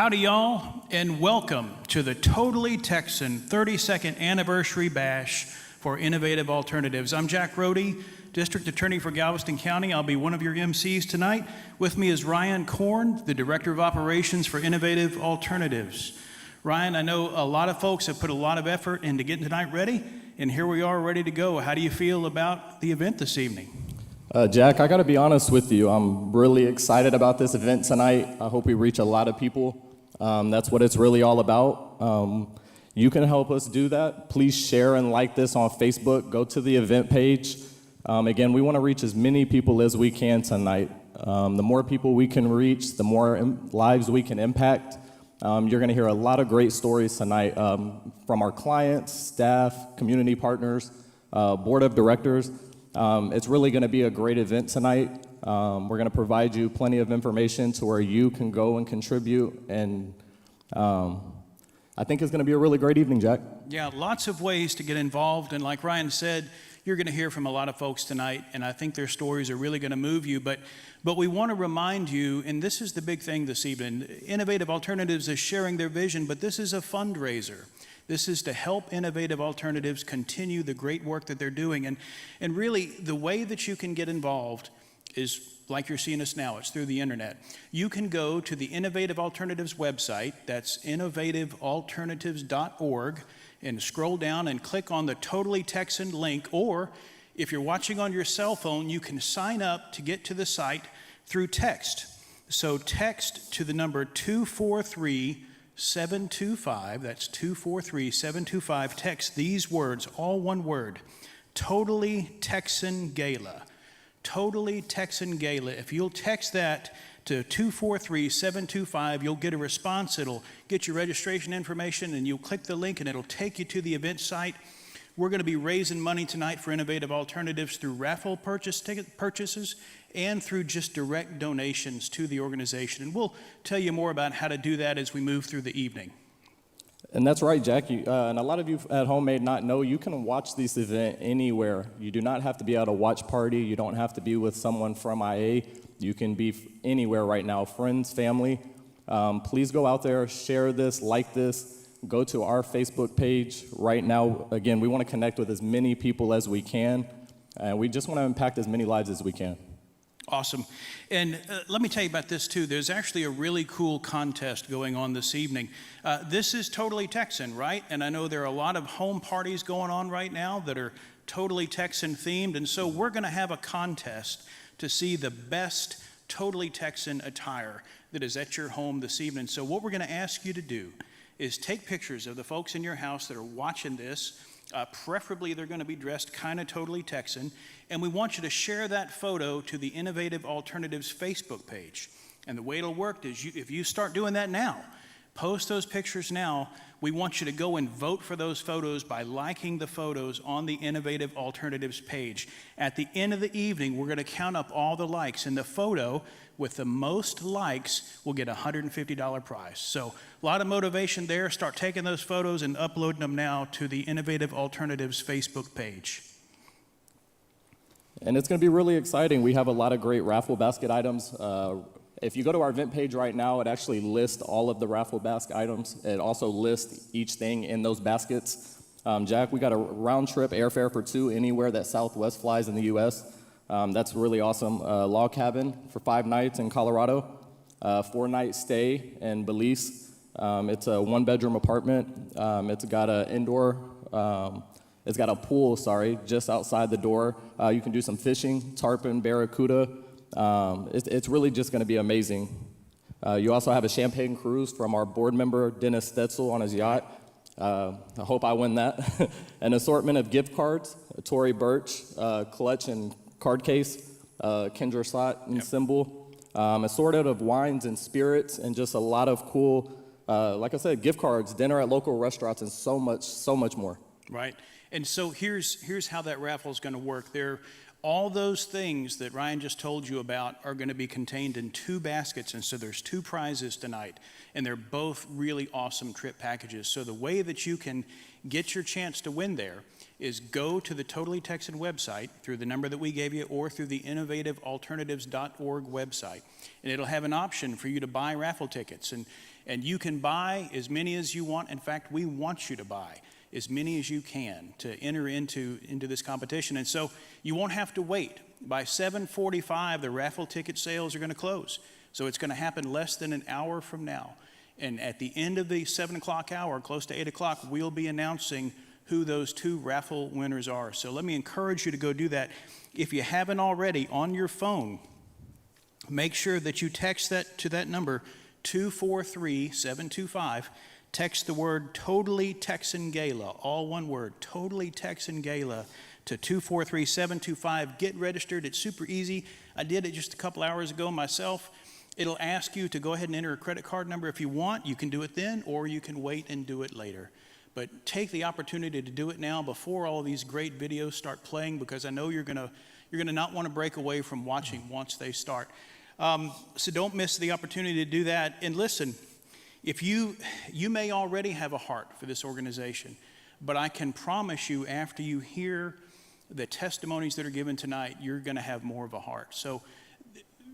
Howdy, y'all, and welcome to the Totally Texan 32nd Anniversary Bash for Innovative Alternatives. I'm Jack Rohde, District Attorney for Galveston County. I'll be one of your MCs tonight. With me is Ryan Korn, the Director of Operations for Innovative Alternatives. Ryan, I know a lot of folks have put a lot of effort into getting tonight ready, and here we are ready to go. How do you feel about the event this evening? Jack, I got to be honest with you. I'm really excited about this event tonight. I hope we reach a lot of people. That's what it's really all about. You can help us do that. Please share and like this on Facebook. Go to the event page. Again, we want to reach as many people as we can tonight. The more people we can reach, the more lives we can impact. You're going to hear a lot of great stories tonight from our clients, staff, community partners, board of directors. It's really going to be a great event tonight. We're going to provide you plenty of information to where you can go and contribute, and I think it's going to be a really great evening, Jack. Yeah, lots of ways to get involved, and like Ryan said, you're going to hear from a lot of folks tonight, and I think their stories are really going to move you, but we want to remind you, and this is the big thing this evening, Innovative Alternatives is sharing their vision, but this is a fundraiser. This is to help Innovative Alternatives continue the great work that they're doing. And really, the way that you can get involved is like you're seeing us now. It's through the internet. You can go to the Innovative Alternatives website. That's innovativealternatives.org, and scroll down and click on the Totally Texan link. Or if you're watching on your cell phone, you can sign up to get to the site through text. So text to the number 243-725, that's 243-725, text these words, all one word, Totally Texan Gala. Totally Texan Gala. If you'll text that to 243-725, you'll get a response. It'll get your registration information, and you'll click the link, and it'll take you to the event site. We're going to be raising money tonight for Innovative Alternatives through raffle ticket purchases and through just direct donations to the organization. And we'll tell you more about how to do that as we move through the evening. And that's right, Jack. And a lot of you at home may not know, you can watch this event anywhere. You do not have to be at a watch party. You don't have to be with someone from IA. You can be anywhere right now, friends, family. Please go out there, share this, like this. Go to our Facebook page right now. Again, we want to connect with as many people as we can, and we just want to impact as many lives as we can. Awesome. And let me tell you about this too. There's actually a really cool contest going on this evening. This is Totally Texan, right? And I know there are a lot of home parties going on right now that are Totally Texan themed. And so we're going to have a contest to see the best Totally Texan attire that is at your home this evening. So what we're going to ask you to do is take pictures of the folks in your house that are watching this. Preferably, they're going to be dressed kind of Totally Texan. And we want you to share that photo to the Innovative Alternatives Facebook page. And the way it'll work is if you start doing that now, post those pictures now, we want you to go and vote for those photos by liking the photos on the Innovative Alternatives page. At the end of the evening, we're going to count up all the likes, and the photo with the most likes will get a $150 prize. So a lot of motivation there. Start taking those photos and uploading them now to the Innovative Alternatives Facebook page. And it's going to be really exciting. We have a lot of great raffle basket items. If you go to our event page right now, it actually lists all of the raffle basket items. It also lists each thing in those baskets. Jack, we got a round-trip airfare for two anywhere that Southwest flies in the U.S. That's really awesome. Log cabin for 5 nights in Colorado, 4-night stay in Belize. It's a 1-bedroom apartment. It's got an indoor, it's got a pool, just outside the door. You can do some fishing, tarpon, barracuda. It's really just going to be amazing. You also have a champagne cruise from our board member, Dennis Stetzel, on his yacht. I hope I win that. An assortment of gift cards, a Tory Burch, clutch and card case, Kendra Slot and symbol, assorted of wines and spirits, and just a lot of cool, like I said, gift cards, dinner at local restaurants, and so much more. Right. And so here's how that raffle is going to work. There All those things that Ryan just told you about are going to be contained in 2 baskets, and so there's 2 prizes tonight, and they're both really awesome trip packages. So the way that you can get your chance to win there is go to the Totally Texan website through the number that we gave you or through the innovativealternatives.org website, and it'll have an option for you to buy raffle tickets, and you can buy as many as you want. In fact, we want you to buy as many as you can to enter into this competition. And so you won't have to wait. By 7:45, the raffle ticket sales are going to close. So it's going to happen less than an hour from now. And at the end of the 7 o'clock hour, close to 8 o'clock, we'll be announcing who those 2 raffle winners are. So let me encourage you to go do that. If you haven't already, on your phone, make sure that you text that to that number, 243-725. Text the word Totally Texan Gala, all one word, Totally Texan Gala, to 243-725. Get registered. It's super easy. I did it just a couple hours ago myself. It'll ask you to go ahead and enter a credit card number if you want. You can do it then, or you can wait and do it later. But take the opportunity to do it now before all these great videos start playing, because I know you're gonna not want to break away from watching once they start. So don't miss the opportunity to do that. And listen, if you may already have a heart for this organization, but I can promise you, after you hear the testimonies that are given tonight, you're going to have more of a heart. So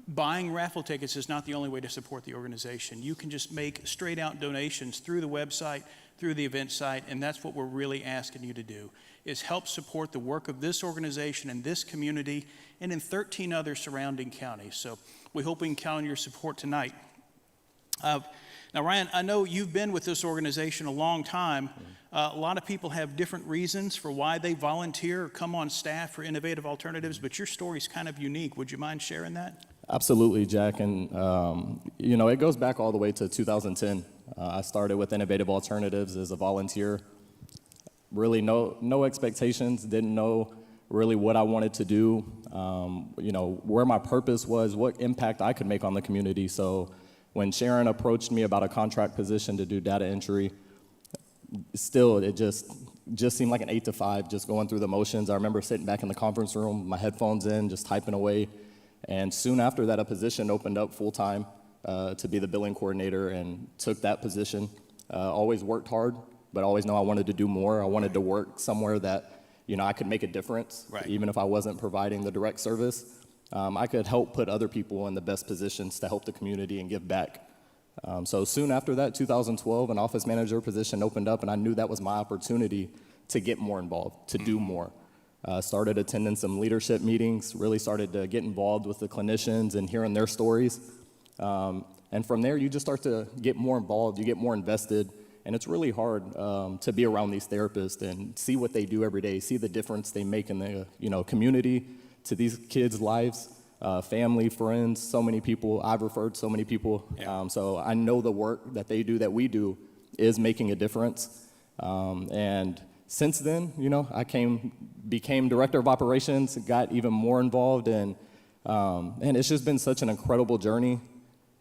buying raffle tickets is not the only way to support the organization. You can just make straight out donations through the website, through the event site, and that's what we're really asking you to do, is help support the work of this organization in this community and in 13 other surrounding counties. So we hope we can count on your support tonight. Now, Ryan, I know you've been with this organization a long time. A lot of people have different reasons for why they volunteer or come on staff for Innovative Alternatives, but your story's kind of unique. Would you mind sharing that? Absolutely, Jack. And, it goes back all the way to 2010. I started with Innovative Alternatives as a volunteer. Really no expectations, didn't know really what I wanted to do, where my purpose was, what impact I could make on the community. So when Sharon approached me about a contract position to do data entry, still, it just seemed like an 8 to 5, just going through the motions. I remember sitting back in the conference room, my headphones in, just typing away. And soon after that, a position opened up full-time to be the billing coordinator, and took that position. Always worked hard, but always know I wanted to do more. I wanted to work somewhere that, I could make a difference, right, even if I wasn't providing the direct service. I could help put other people in the best positions to help the community and give back. So soon after that, 2012, an office manager position opened up, and I knew that was my opportunity to get more involved, to do more. Started attending some leadership meetings, really started to get involved with the clinicians and hearing their stories. And from there, you just start to get more involved, you get more invested, and it's really hard to be around these therapists and see what they do every day, see the difference they make in the community, to these kids' lives, family, friends, so many people. I've referred so many people. Yeah. So I know the work that they do, that we do, is making a difference. And since then, I became director of operations, got even more involved, and it's just been such an incredible journey.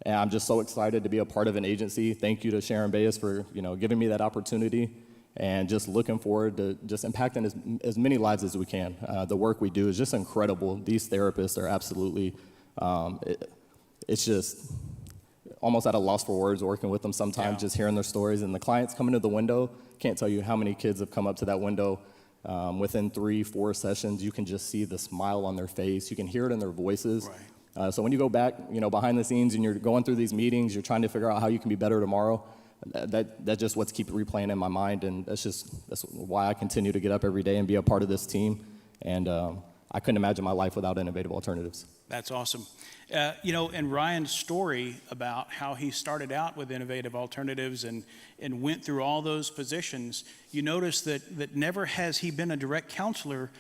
And I'm just so excited to be a part of an agency. Thank you to Sharon Bayes for giving me that opportunity. And just looking forward to just impacting as many lives as we can. The work we do is just incredible. These therapists are absolutely, it's just almost at a loss for words working with them sometimes, just hearing their stories. And the clients coming to the window, can't tell you how many kids have come up to that window. Within 3-4 sessions, you can just see the smile on their face. You can hear it in their voices. Right. So when you go back, behind the scenes and you're going through these meetings, you're trying to figure out how you can be better tomorrow. That's just what's keep replaying in my mind, and that's why I continue to get up every day and be a part of this team. And I couldn't imagine my life without Innovative Alternatives. That's awesome. And Ryan's story about how he started out with Innovative Alternatives and went through all those positions, you notice that never has he been a direct counselor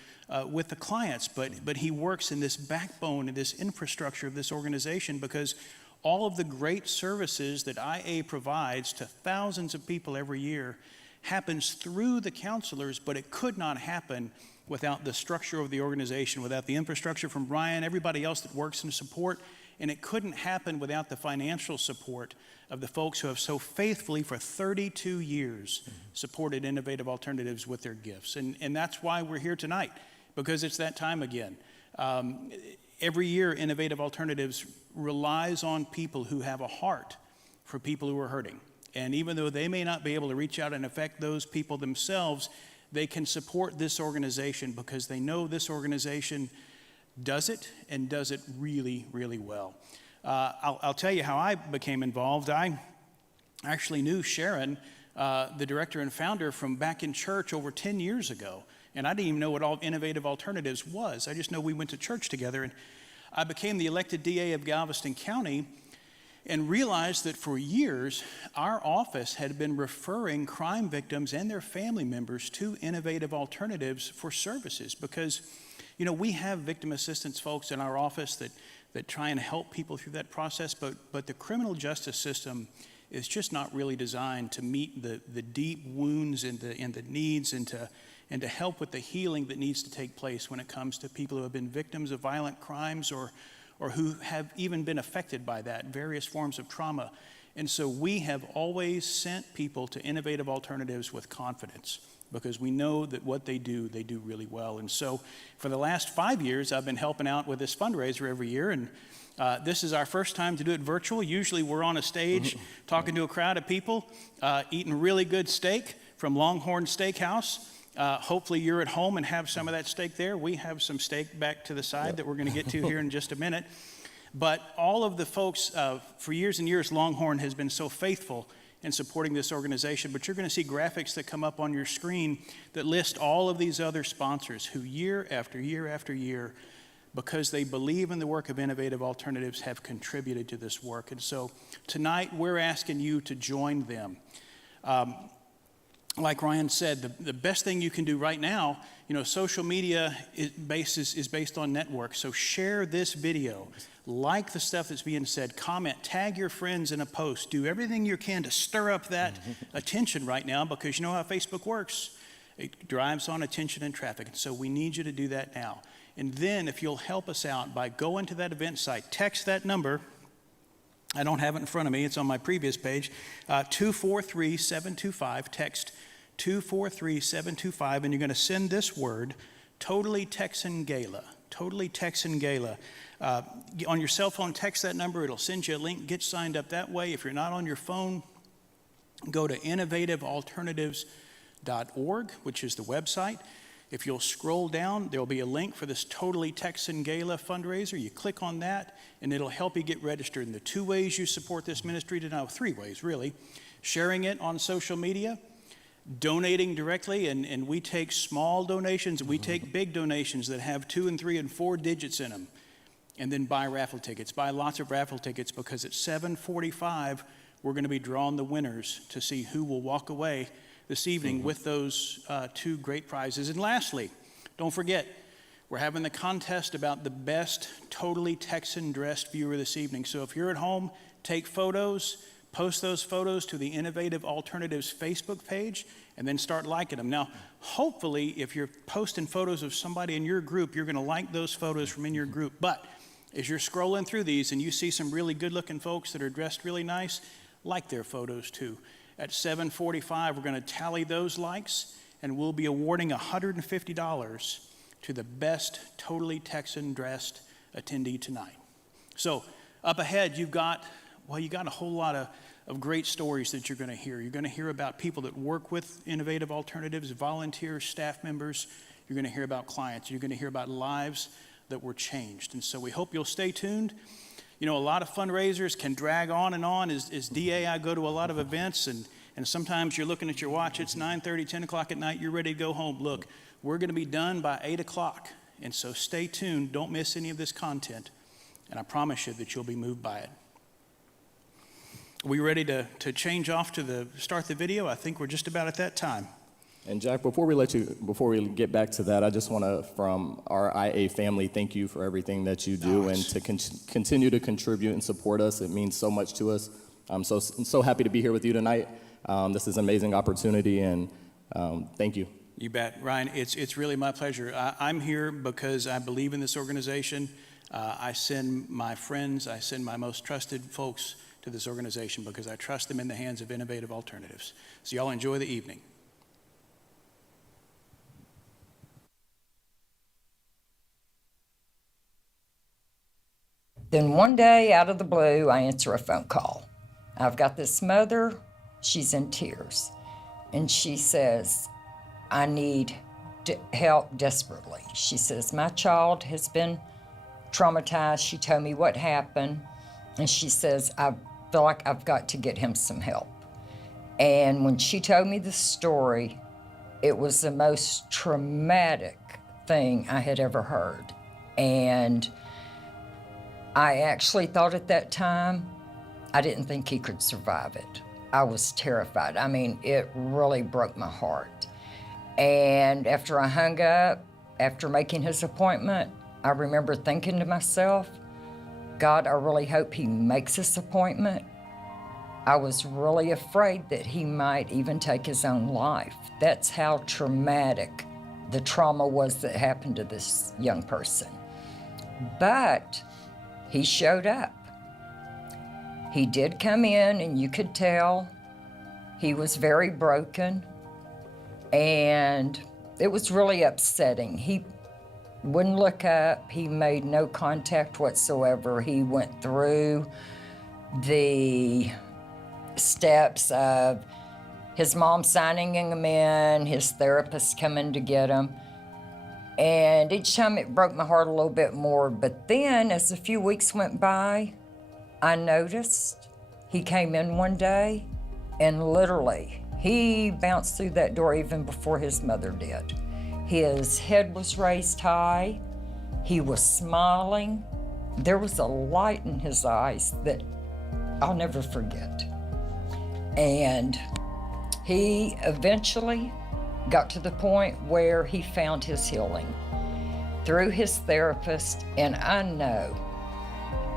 with the clients, but he works in this backbone and this infrastructure of this organization, because all of the great services that IA provides to thousands of people every year happens through the counselors, but it could not happen without the structure of the organization, without the infrastructure from Ryan, everybody else that works in support, and it couldn't happen without the financial support of the folks who have so faithfully for 32 years supported Innovative Alternatives with their gifts. And that's why we're here tonight, because it's that time again. Every year, Innovative Alternatives relies on people who have a heart for people who are hurting. And even though they may not be able to reach out and affect those people themselves, they can support this organization because they know this organization does it and does it really, really well. I'll tell you how I became involved. I actually knew Sharon, the director and founder, from back in church over 10 years ago. And I didn't even know what all Innovative Alternatives was. I just know we went to church together. And I became the elected DA of Galveston County and realized that for years, our office had been referring crime victims and their family members to Innovative Alternatives for services because, you know, we have victim assistance folks in our office that try and help people through that process, but the criminal justice system is just not really designed to meet the deep wounds and the needs and to help with the healing that needs to take place when it comes to people who have been victims of violent crimes or who have even been affected by that, various forms of trauma. And so we have always sent people to Innovative Alternatives with confidence because we know that what they do really well. And so for the last 5 years, I've been helping out with this fundraiser every year. And this is our first time to do it virtual. Usually we're on a stage talking to a crowd of people, eating really good steak from Longhorn Steakhouse. Hopefully you're at home and have some of that steak there. We have some steak back to the side that we're going to get to here in just a minute. But all of the folks, for years and years, Longhorn has been so faithful in supporting this organization. But you're going to see graphics that come up on your screen that list all of these other sponsors who year after year after year, because they believe in the work of Innovative Alternatives, have contributed to this work. And so tonight we're asking you to join them. Like Ryan said, the best thing you can do right now, you know, social media is based on networks. So share this video, like the stuff that's being said, comment, tag your friends in a post, do everything you can to stir up that attention right now, because you know how Facebook works. It drives on attention and traffic. And so we need you to do that now. And then if you'll help us out by going to that event site, text that number. I don't have it in front of me. It's on my previous page. 243-725. Text 243-725, and you're going to send this word, Totally Texan Gala. Totally Texan Gala. On your cell phone, text that number. It'll send you a link. Get signed up that way. If you're not on your phone, go to innovativealternatives.org, which is the website. If you'll scroll down, there'll be a link for this Totally Texan Gala fundraiser. You click on that, and it'll help you get registered. And the 2 ways you support this ministry tonight, 3 ways really: sharing it on social media, donating directly, and we take small donations, and we take big donations that have 2 and 3 and 4 digits in them, and then buy raffle tickets. Buy lots of raffle tickets, because at 7:45, we're going to be drawing the winners to see who will walk away this evening with those 2 great prizes. And lastly, don't forget, we're having the contest about the best totally Texan dressed viewer this evening. So if you're at home, take photos, post those photos to the Innovative Alternatives Facebook page, and then start liking them. Now, hopefully, if you're posting photos of somebody in your group, you're going to like those photos from in your group. But as you're scrolling through these and you see some really good-looking folks that are dressed really nice, like their photos too. At 7:45, we're going to tally those likes, and we'll be awarding $150 to the best totally Texan dressed attendee tonight. So up ahead, you got a whole lot of great stories that you're going to hear. You're going to hear about people that work with Innovative Alternatives, volunteers, staff members. You're going to hear about clients. You're going to hear about lives that were changed. And so we hope you'll stay tuned. You know, a lot of fundraisers can drag on and on. As DA, I go to a lot of events, and sometimes you're looking at your watch. It's 9:30, 10 o'clock at night. You're ready to go home. Look, we're going to be done by 8 o'clock. And so stay tuned. Don't miss any of this content. And I promise you that you'll be moved by it. Are we ready to change off to start the video? I think we're just about at that time. And Jack, before we get back to that, I just want to, from our IA family, thank you for everything that you do and to continue to contribute and support us. It means so much to us. I'm so happy to be here with you tonight. This is an amazing opportunity, and thank you. You bet, Ryan. It's really my pleasure. I'm here because I believe in this organization. I send my friends, I send my most trusted folks to this organization because I trust them in the hands of Innovative Alternatives. So y'all enjoy the evening. Then one day, out of the blue, I answer a phone call. I've got this mother, she's in tears, and she says, I need help desperately. She says, my child has been traumatized. She told me what happened, and she says, I feel like I've got to get him some help. And when she told me the story, it was the most traumatic thing I had ever heard. And I actually thought at that time, I didn't think he could survive it. I was terrified. I mean, it really broke my heart. And after I hung up, after making his appointment, I remember thinking to myself, God, I really hope he makes this appointment. I was really afraid that he might even take his own life. That's how traumatic the trauma was that happened to this young person. But he showed up. He did come in, and you could tell he was very broken, and it was really upsetting. He wouldn't look up. He made no contact whatsoever. He went through the steps of his mom signing him in, his therapist coming to get him. And each time it broke my heart a little bit more. But then as a few weeks went by, I noticed he came in one day and literally he bounced through that door even before his mother did. His head was raised high. He was smiling. There was a light in his eyes that I'll never forget. And he eventually got to the point where he found his healing through his therapist. And I know,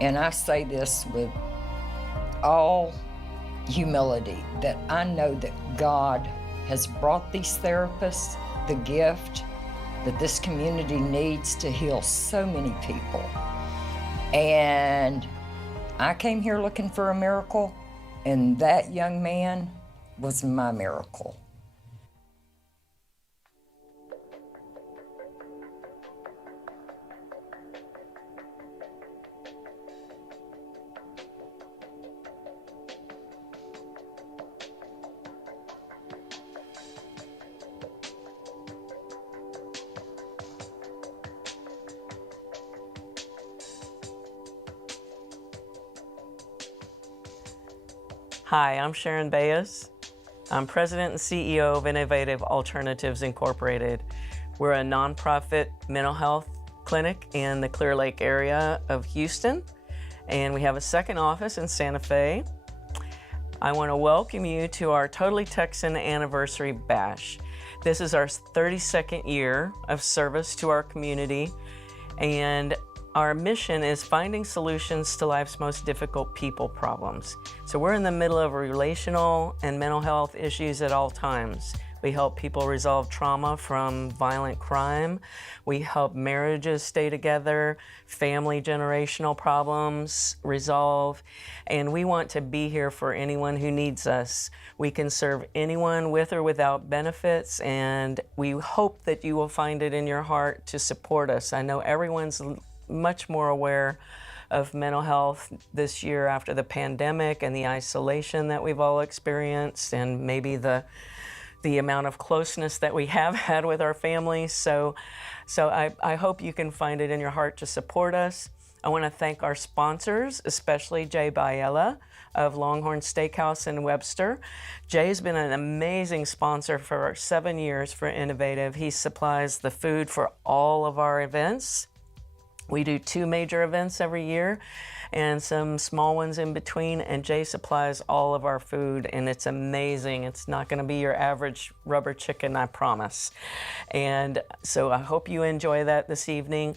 and I say this with all humility, that I know that God has brought these therapists the gift that this community needs to heal so many people. And I came here looking for a miracle, and that young man was my miracle. Hi, I'm Sharon Bayes. I'm President and CEO of Innovative Alternatives Incorporated. We're a nonprofit mental health clinic in the Clear Lake area of Houston, and we have a second office in Santa Fe. I want to welcome you to our Totally Texan Anniversary Bash. This is our 32nd year of service to our community, and our mission is finding solutions to life's most difficult people problems. So we're in the middle of relational and mental health issues at all times. We help people resolve trauma from violent crime. We help marriages stay together, family generational problems resolve, and we want to be here for anyone who needs us. We can serve anyone with or without benefits, and we hope that you will find it in your heart to support us. I know everyone's much more aware of mental health this year after the pandemic and the isolation that we've all experienced, and maybe the amount of closeness that we have had with our families. So I hope you can find it in your heart to support us. I want to thank our sponsors, especially Jay Biella of Longhorn Steakhouse in Webster. Jay's been an amazing sponsor for 7 years for Innovative. He supplies the food for all of our events. We do 2 major events every year and some small ones in between, and Jay supplies all of our food, and it's amazing. It's not going to be your average rubber chicken, I promise. And so I hope you enjoy that this evening.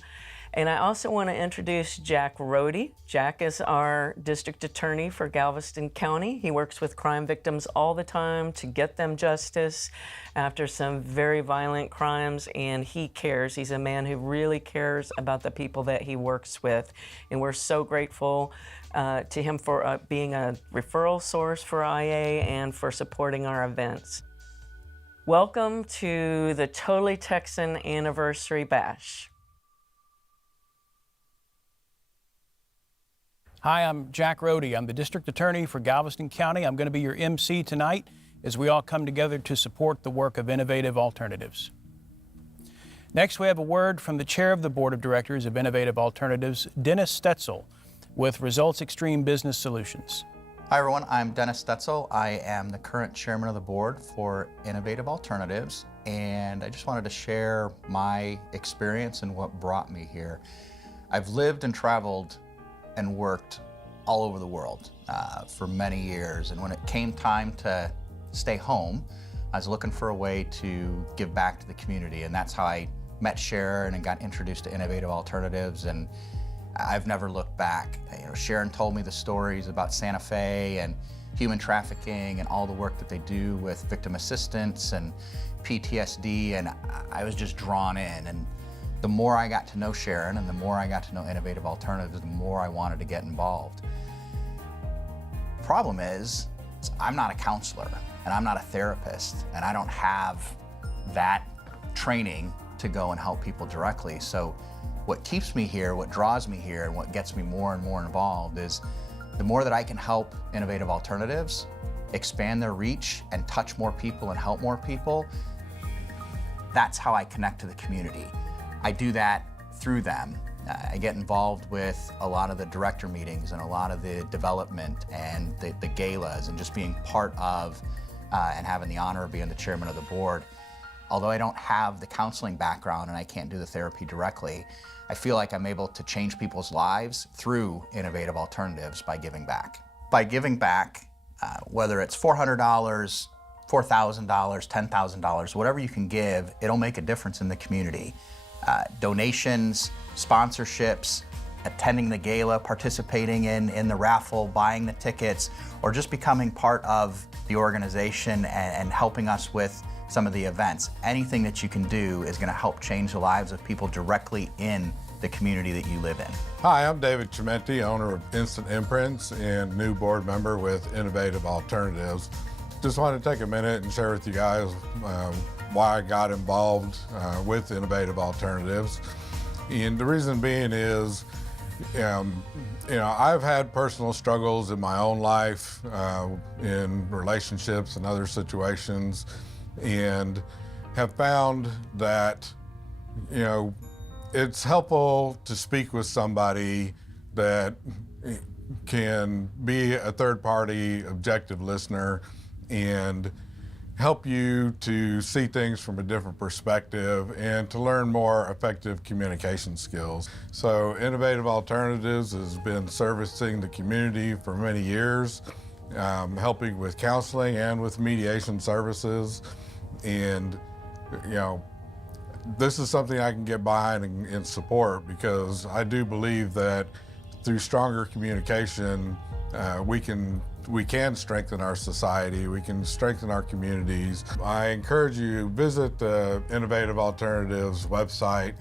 And I also want to introduce Jack Rohde. Jack is our district attorney for Galveston County. He works with crime victims all the time to get them justice after some very violent crimes, and he cares. He's a man who really cares about the people that he works with, and we're so grateful to him for being a referral source for IA and for supporting our events. Welcome to the Totally Texan Anniversary Bash. Hi, I'm Jack Rohde. I'm the District Attorney for Galveston County. I'm going to be your MC tonight as we all come together to support the work of Innovative Alternatives. Next, we have a word from the Chair of the Board of Directors of Innovative Alternatives, Dennis Stetzel, with Results Extreme Business Solutions. Hi everyone, I'm Dennis Stetzel. I am the current chairman of the board for Innovative Alternatives, and I just wanted to share my experience and what brought me here. I've lived and traveled and worked all over the world for many years, and when it came time to stay home, I was looking for a way to give back to the community, and that's how I met Sharon and got introduced to Innovative Alternatives, and I've never looked back. You know, Sharon told me the stories about Santa Fe and human trafficking and all the work that they do with victim assistance and PTSD, and I was just drawn in. And the more I got to know Sharon and the more I got to know Innovative Alternatives, the more I wanted to get involved. The problem is, I'm not a counselor and I'm not a therapist, and I don't have that training to go and help people directly. So what keeps me here, what draws me here, and what gets me more and more involved is the more that I can help Innovative Alternatives expand their reach and touch more people and help more people, that's how I connect to the community. I do that through them. I get involved with a lot of the director meetings and a lot of the development and the galas, and just being part of and having the honor of being the chairman of the board. Although I don't have the counseling background and I can't do the therapy directly, I feel like I'm able to change people's lives through Innovative Alternatives by giving back. By giving back, whether it's $400, $4,000, $10,000, whatever you can give, it'll make a difference in the community. Donations, sponsorships, attending the gala, participating in the raffle, buying the tickets, or just becoming part of the organization and helping us with some of the events. Anything that you can do is going to help change the lives of people directly in the community that you live in. Hi, I'm David Chimenti, owner of Instant Imprints and new board member with Innovative Alternatives. Just wanted to take a minute and share with you guys why I got involved with Innovative Alternatives. And the reason being is, I've had personal struggles in my own life, in relationships and other situations, and have found that, it's helpful to speak with somebody that can be a third-party objective listener and help you to see things from a different perspective and to learn more effective communication skills. So Innovative Alternatives has been servicing the community for many years, helping with counseling and with mediation services. And, this is something I can get behind and support, because I do believe that through stronger communication, we can strengthen our society, we can strengthen our communities. I encourage you, visit the Innovative Alternatives website,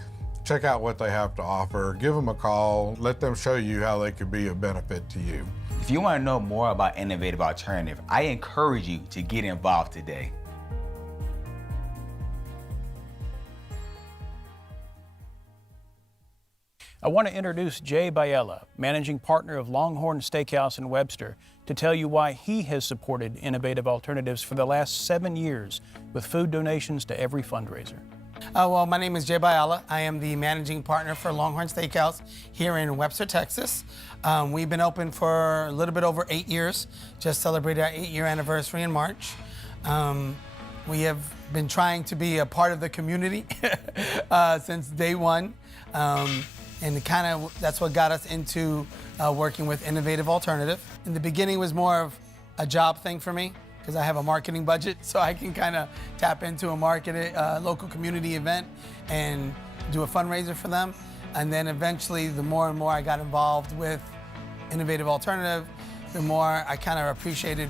check out what they have to offer, give them a call, let them show you how they could be a benefit to you. If you want to know more about Innovative Alternative, I encourage you to get involved today. I want to introduce Jay Biella, Managing Partner of Longhorn Steakhouse in Webster, to tell you why he has supported Innovative Alternatives for the last 7 years with food donations to every fundraiser. Well, my name is Jay Biella. I am the managing partner for Longhorn Steakhouse here in Webster, Texas. We've been open for a little bit over 8 years, just celebrated our 8-year anniversary in March. We have been trying to be a part of the community since day one. And that's what got us into working with Innovative Alternative. In the beginning, it was more of a job thing for me, because I have a marketing budget, so I can kind of tap into a local community event and do a fundraiser for them. And then eventually, the more and more I got involved with Innovative Alternative, the more I kind of appreciated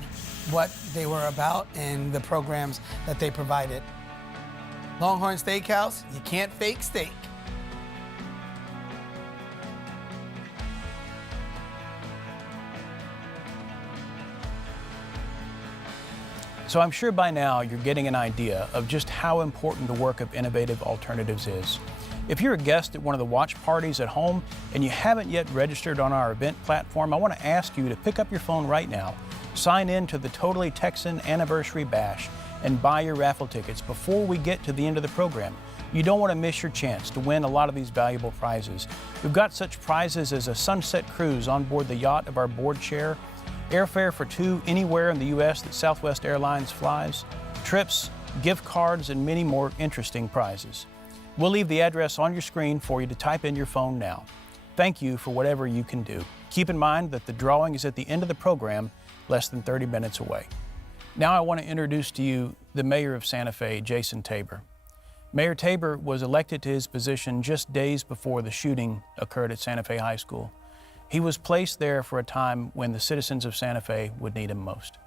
what they were about and the programs that they provided. Longhorn Steakhouse, you can't fake steak. So I'm sure by now you're getting an idea of just how important the work of Innovative Alternatives is. If you're a guest at one of the watch parties at home and you haven't yet registered on our event platform, I want to ask you to pick up your phone right now, sign in to the Totally Texan Anniversary Bash, and buy your raffle tickets before we get to the end of the program. You don't want to miss your chance to win a lot of these valuable prizes. We've got such prizes as a sunset cruise on board the yacht of our board chair, airfare for two anywhere in the U.S. that Southwest Airlines flies, trips, gift cards, and many more interesting prizes. We'll leave the address on your screen for you to type in your phone now. Thank you for whatever you can do. Keep in mind that the drawing is at the end of the program, less than 30 minutes away. Now I want to introduce to you the mayor of Santa Fe, Jason Tabor. Mayor Tabor was elected to his position just days before the shooting occurred at Santa Fe High School. He was placed there for a time when the citizens of Santa Fe would need him most.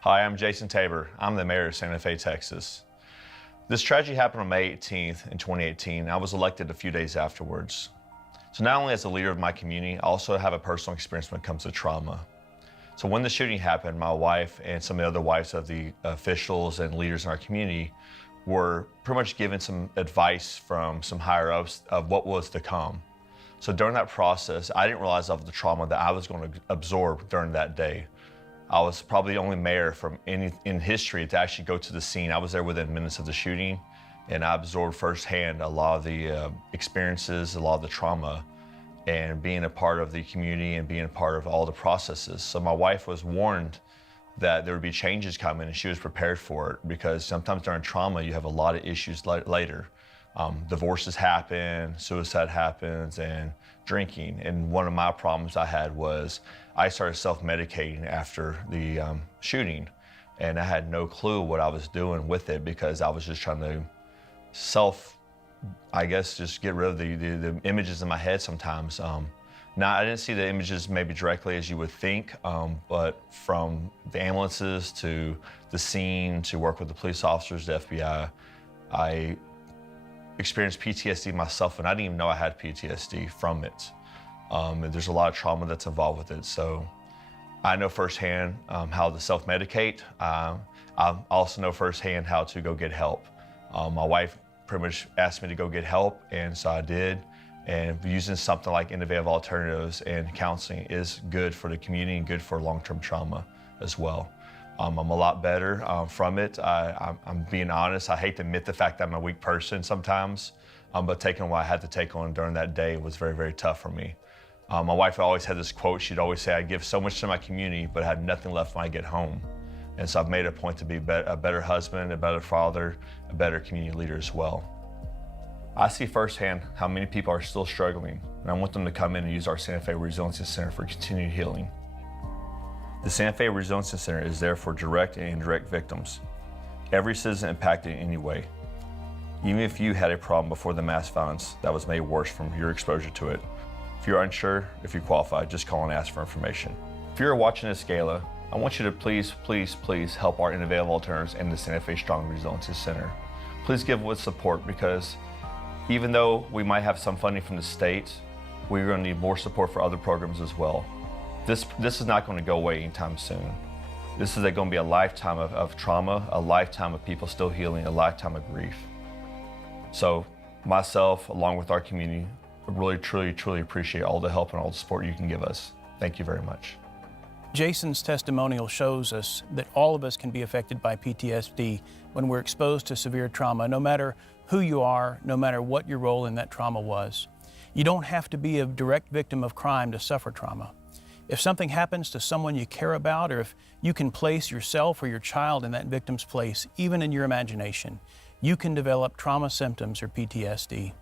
Hi, I'm Jason Tabor. I'm the mayor of Santa Fe, Texas. This tragedy happened on May 18th in 2018. I was elected a few days afterwards. So not only as a leader of my community, I also have a personal experience when it comes to trauma. So when the shooting happened, my wife and some of the other wives of the officials and leaders in our community were pretty much given some advice from some higher ups of what was to come. So during that process, I didn't realize of the trauma that I was going to absorb during that day. I was probably the only mayor in history to actually go to the scene. I was there within minutes of the shooting, and I absorbed firsthand a lot of the experiences, a lot of the trauma, and being a part of the community and being a part of all the processes. So my wife was warned that there would be changes coming, and she was prepared for it, because sometimes during trauma you have a lot of issues later. Divorces happen, suicide happens, and drinking. And one of my problems I had was I started self-medicating after the shooting, and I had no clue what I was doing with it, because I was just trying to just get rid of the images in my head sometimes. Now, I didn't see the images maybe directly as you would think, but from the ambulances to the scene to work with the police officers, the FBI, I experienced PTSD myself, and I didn't even know I had PTSD from it. And there's a lot of trauma that's involved with it. So I know firsthand how to self-medicate. I also know firsthand how to go get help. My wife pretty much asked me to go get help, and so I did. And using something like innovative alternatives and counseling is good for the community and good for long-term trauma as well. I'm a lot better from it. I'm being honest. I hate to admit the fact that I'm a weak person sometimes, but taking what I had to take on during that day was very, very tough for me. My wife always had this quote. She'd always say, I give so much to my community, but I had nothing left when I get home. And so I've made it a point to be a better husband, a better father, a better community leader as well. I see firsthand how many people are still struggling, and I want them to come in and use our Santa Fe Resiliency Center for continued healing. The Santa Fe Resiliency Center is there for direct and indirect victims. Every citizen impacted in any way. Even if you had a problem before the mass violence that was made worse from your exposure to it. If you're unsure if you qualify, just call and ask for information. If you're watching this gala, I want you to please, please, please help our innovative alternatives and the Santa Fe Strong Resiliency Center. Please give with support, because even though we might have some funding from the state, we're going to need more support for other programs as well. This is not going to go away anytime soon. This is going to be a lifetime of trauma, a lifetime of people still healing, a lifetime of grief. So myself, along with our community, really, truly, truly appreciate all the help and all the support you can give us. Thank you very much. Jason's testimonial shows us that all of us can be affected by PTSD when we're exposed to severe trauma, no matter who you are, no matter what your role in that trauma was. You don't have to be a direct victim of crime to suffer trauma. If something happens to someone you care about, or if you can place yourself or your child in that victim's place, even in your imagination, you can develop trauma symptoms or PTSD.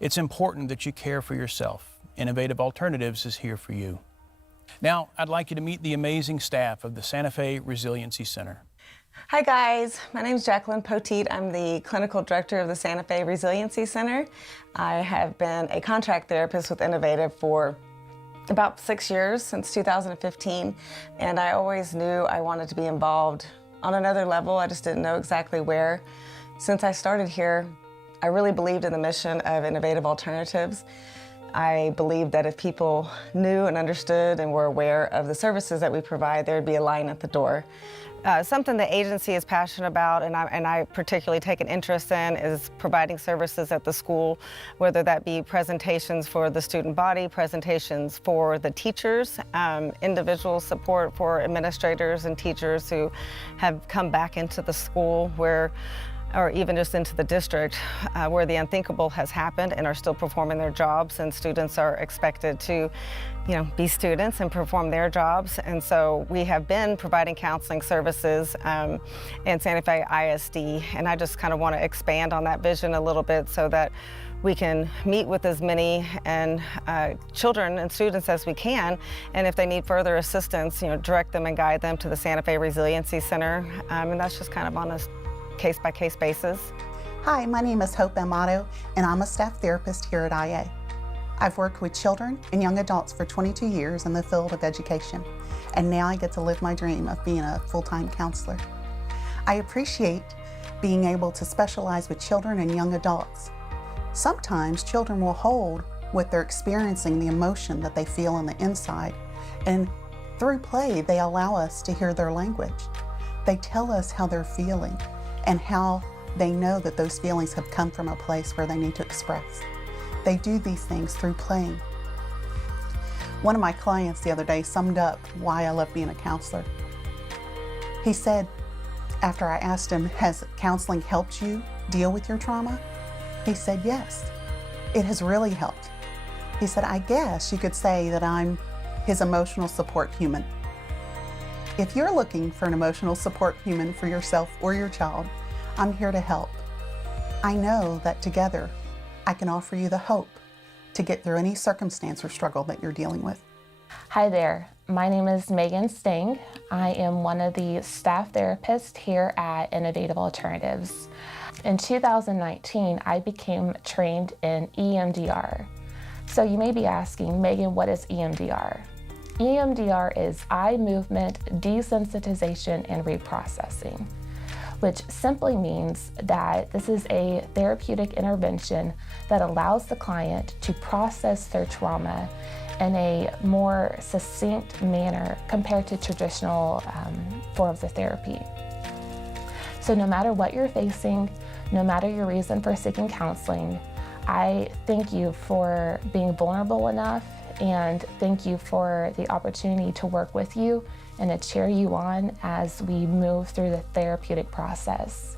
It's important that you care for yourself. Innovative Alternatives is here for you. Now, I'd like you to meet the amazing staff of the Santa Fe Resiliency Center. Hi guys, my name is Jacqueline Poteet. I'm the clinical director of the Santa Fe Resiliency Center. I have been a contract therapist with Innovative for about 6 years, since 2015, and I always knew I wanted to be involved on another level. I just didn't know exactly where. Since I started here, I really believed in the mission of Innovative Alternatives I believe that if people knew and understood and were aware of the services that we provide, there would be a line at the door. Something the agency is passionate about, and I particularly take an interest in, is providing services at the school, whether that be presentations for the student body, presentations for the teachers, individual support for administrators and teachers who have come back into the school or even just into the district where the unthinkable has happened and are still performing their jobs, and students are expected to be students and perform their jobs. And so we have been providing counseling services in Santa Fe ISD, and I just kind of want to expand on that vision a little bit so that we can meet with as many children and students as we can, and if they need further assistance, direct them and guide them to the Santa Fe Resiliency Center, and that's just kind of on a case-by-case basis. Hi, my name is Hope Amato, and I'm a staff therapist here at IA. I've worked with children and young adults for 22 years in the field of education, and now I get to live my dream of being a full-time counselor. I appreciate being able to specialize with children and young adults. Sometimes children will hold what they're experiencing, the emotion that they feel on the inside, and through play, they allow us to hear their language. They tell us how they're feeling and how they know that those feelings have come from a place where they need to express. They do these things through playing. One of my clients the other day summed up why I love being a counselor. He said, after I asked him, has counseling helped you deal with your trauma? He said, yes, it has really helped. He said, I guess you could say that I'm his emotional support human. If you're looking for an emotional support human for yourself or your child, I'm here to help. I know that together, I can offer you the hope to get through any circumstance or struggle that you're dealing with. Hi there, my name is Megan Sting. I am one of the staff therapists here at Innovative Alternatives. In 2019, I became trained in EMDR. So you may be asking, Megan, what is EMDR? EMDR is eye movement desensitization and reprocessing, which simply means that this is a therapeutic intervention that allows the client to process their trauma in a more succinct manner compared to traditional forms of therapy. So no matter what you're facing, no matter your reason for seeking counseling, I thank you for being vulnerable enough, and thank you for the opportunity to work with you and to cheer you on as we move through the therapeutic process.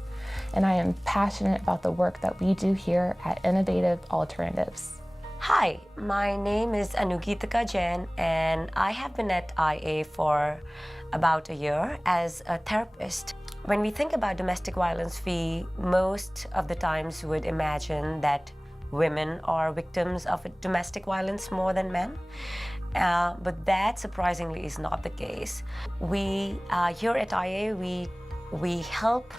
And I am passionate about the work that we do here at Innovative Alternatives. Hi, my name is Anugitika Jain, and I have been at IA for about a year as a therapist. When we think about domestic violence, we most of the times would imagine that women are victims of domestic violence more than men. But that surprisingly is not the case. We here at IA, we help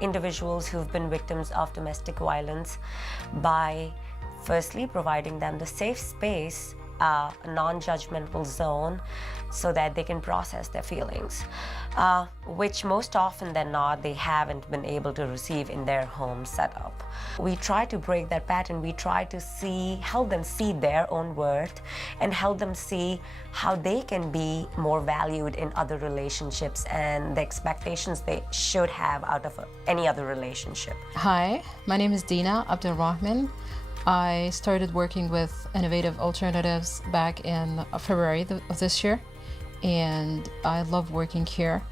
individuals who've been victims of domestic violence by firstly providing them the safe space, a non-judgmental zone, so that they can process their feelings, which most often than not they haven't been able to receive in their home setup. We try to break that pattern. We try to help them see their own worth and help them see how they can be more valued in other relationships and the expectations they should have out of any other relationship. Hi, my name is Dina Abdulrahman. I started working with Innovative Alternatives back in February of this year, and I love working here.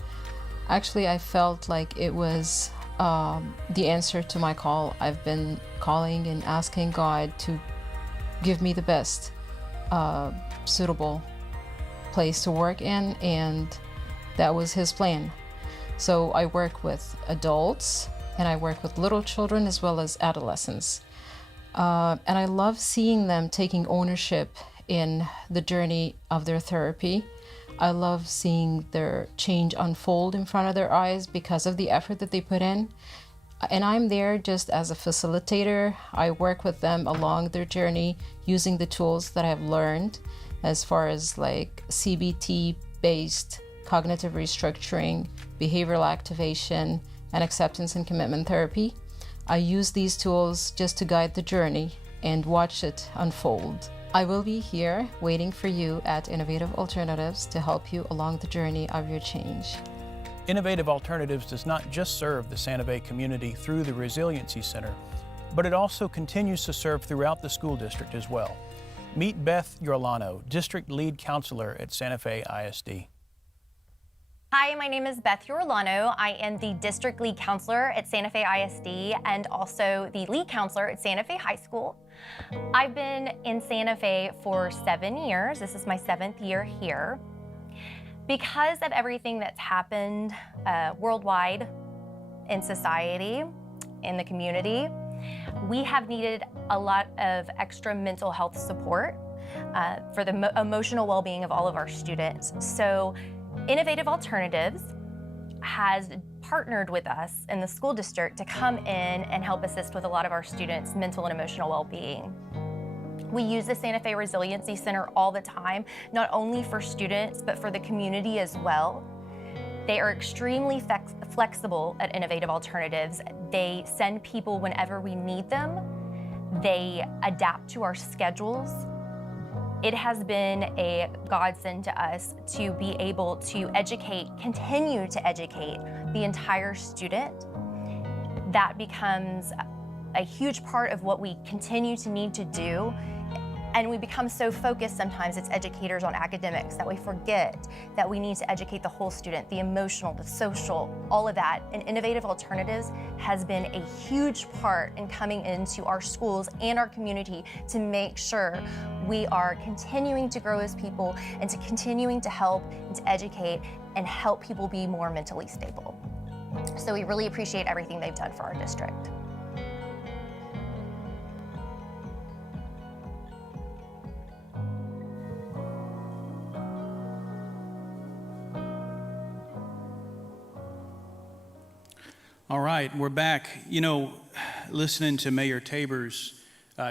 Actually, I felt like it was the answer to my call. I've been calling and asking God to give me the best suitable place to work in, and that was His plan. So I work with adults, and I work with little children as well as adolescents. And I love seeing them taking ownership in the journey of their therapy. I love seeing their change unfold in front of their eyes because of the effort that they put in. And I'm there just as a facilitator. I work with them along their journey using the tools that I've learned as far as like CBT-based cognitive restructuring, behavioral activation, and acceptance and commitment therapy. I use these tools just to guide the journey, and watch it unfold. I will be here waiting for you at Innovative Alternatives to help you along the journey of your change. Innovative Alternatives does not just serve the Santa Fe community through the Resiliency Center, but it also continues to serve throughout the school district as well. Meet Beth Yorlano, District Lead Counselor at Santa Fe ISD. Hi, my name is Beth Yorlano. I am the District Lead Counselor at Santa Fe ISD and also the Lead Counselor at Santa Fe High School. I've been in Santa Fe for 7 years. This is my 7th year here. Because of everything that's happened worldwide in society, in the community, we have needed a lot of extra mental health support for the emotional well-being of all of our students. So Innovative Alternatives has partnered with us in the school district to come in and help assist with a lot of our students' mental and emotional well-being. We use the Santa Fe Resiliency Center all the time, not only for students, but for the community as well. They are extremely flexible at Innovative Alternatives. They send people whenever we need them. They adapt to our schedules. It has been a godsend to us to be able to continue to educate the entire student. That becomes a huge part of what we continue to need to do. And we become so focused sometimes as educators on academics that we forget that we need to educate the whole student, the emotional, the social, all of that. And Innovative Alternatives has been a huge part in coming into our schools and our community to make sure we are continuing to grow as people and to continuing to help and to educate and help people be more mentally stable. So we really appreciate everything they've done for our district. All right, we're back. You know, listening to Mayor Tabor's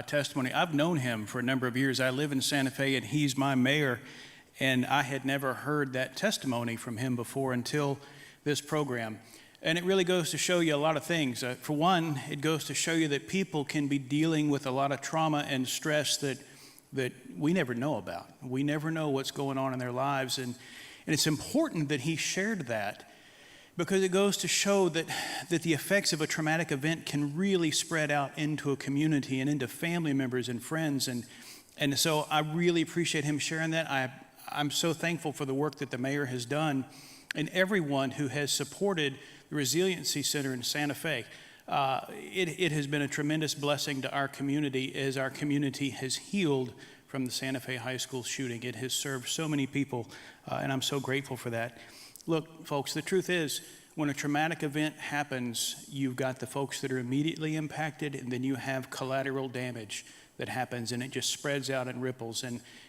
testimony, I've known him for a number of years. I live in Santa Fe and he's my mayor, and I had never heard that testimony from him before until this program. And it really goes to show you a lot of things. For one, it goes to show you that people can be dealing with a lot of trauma and stress that we never know about. We never know what's going on in their lives. And it's important that he shared that, because it goes to show that the effects of a traumatic event can really spread out into a community and into family members and friends. And so I really appreciate him sharing that. I'm so thankful for the work that the mayor has done and everyone who has supported the Resiliency Center in Santa Fe. It has been a tremendous blessing to our community as our community has healed from the Santa Fe High School shooting. It has served so many people, and I'm so grateful for that. Look, folks, the truth is, when a traumatic event happens, you've got the folks that are immediately impacted, and then you have collateral damage that happens, and it just spreads out and ripples.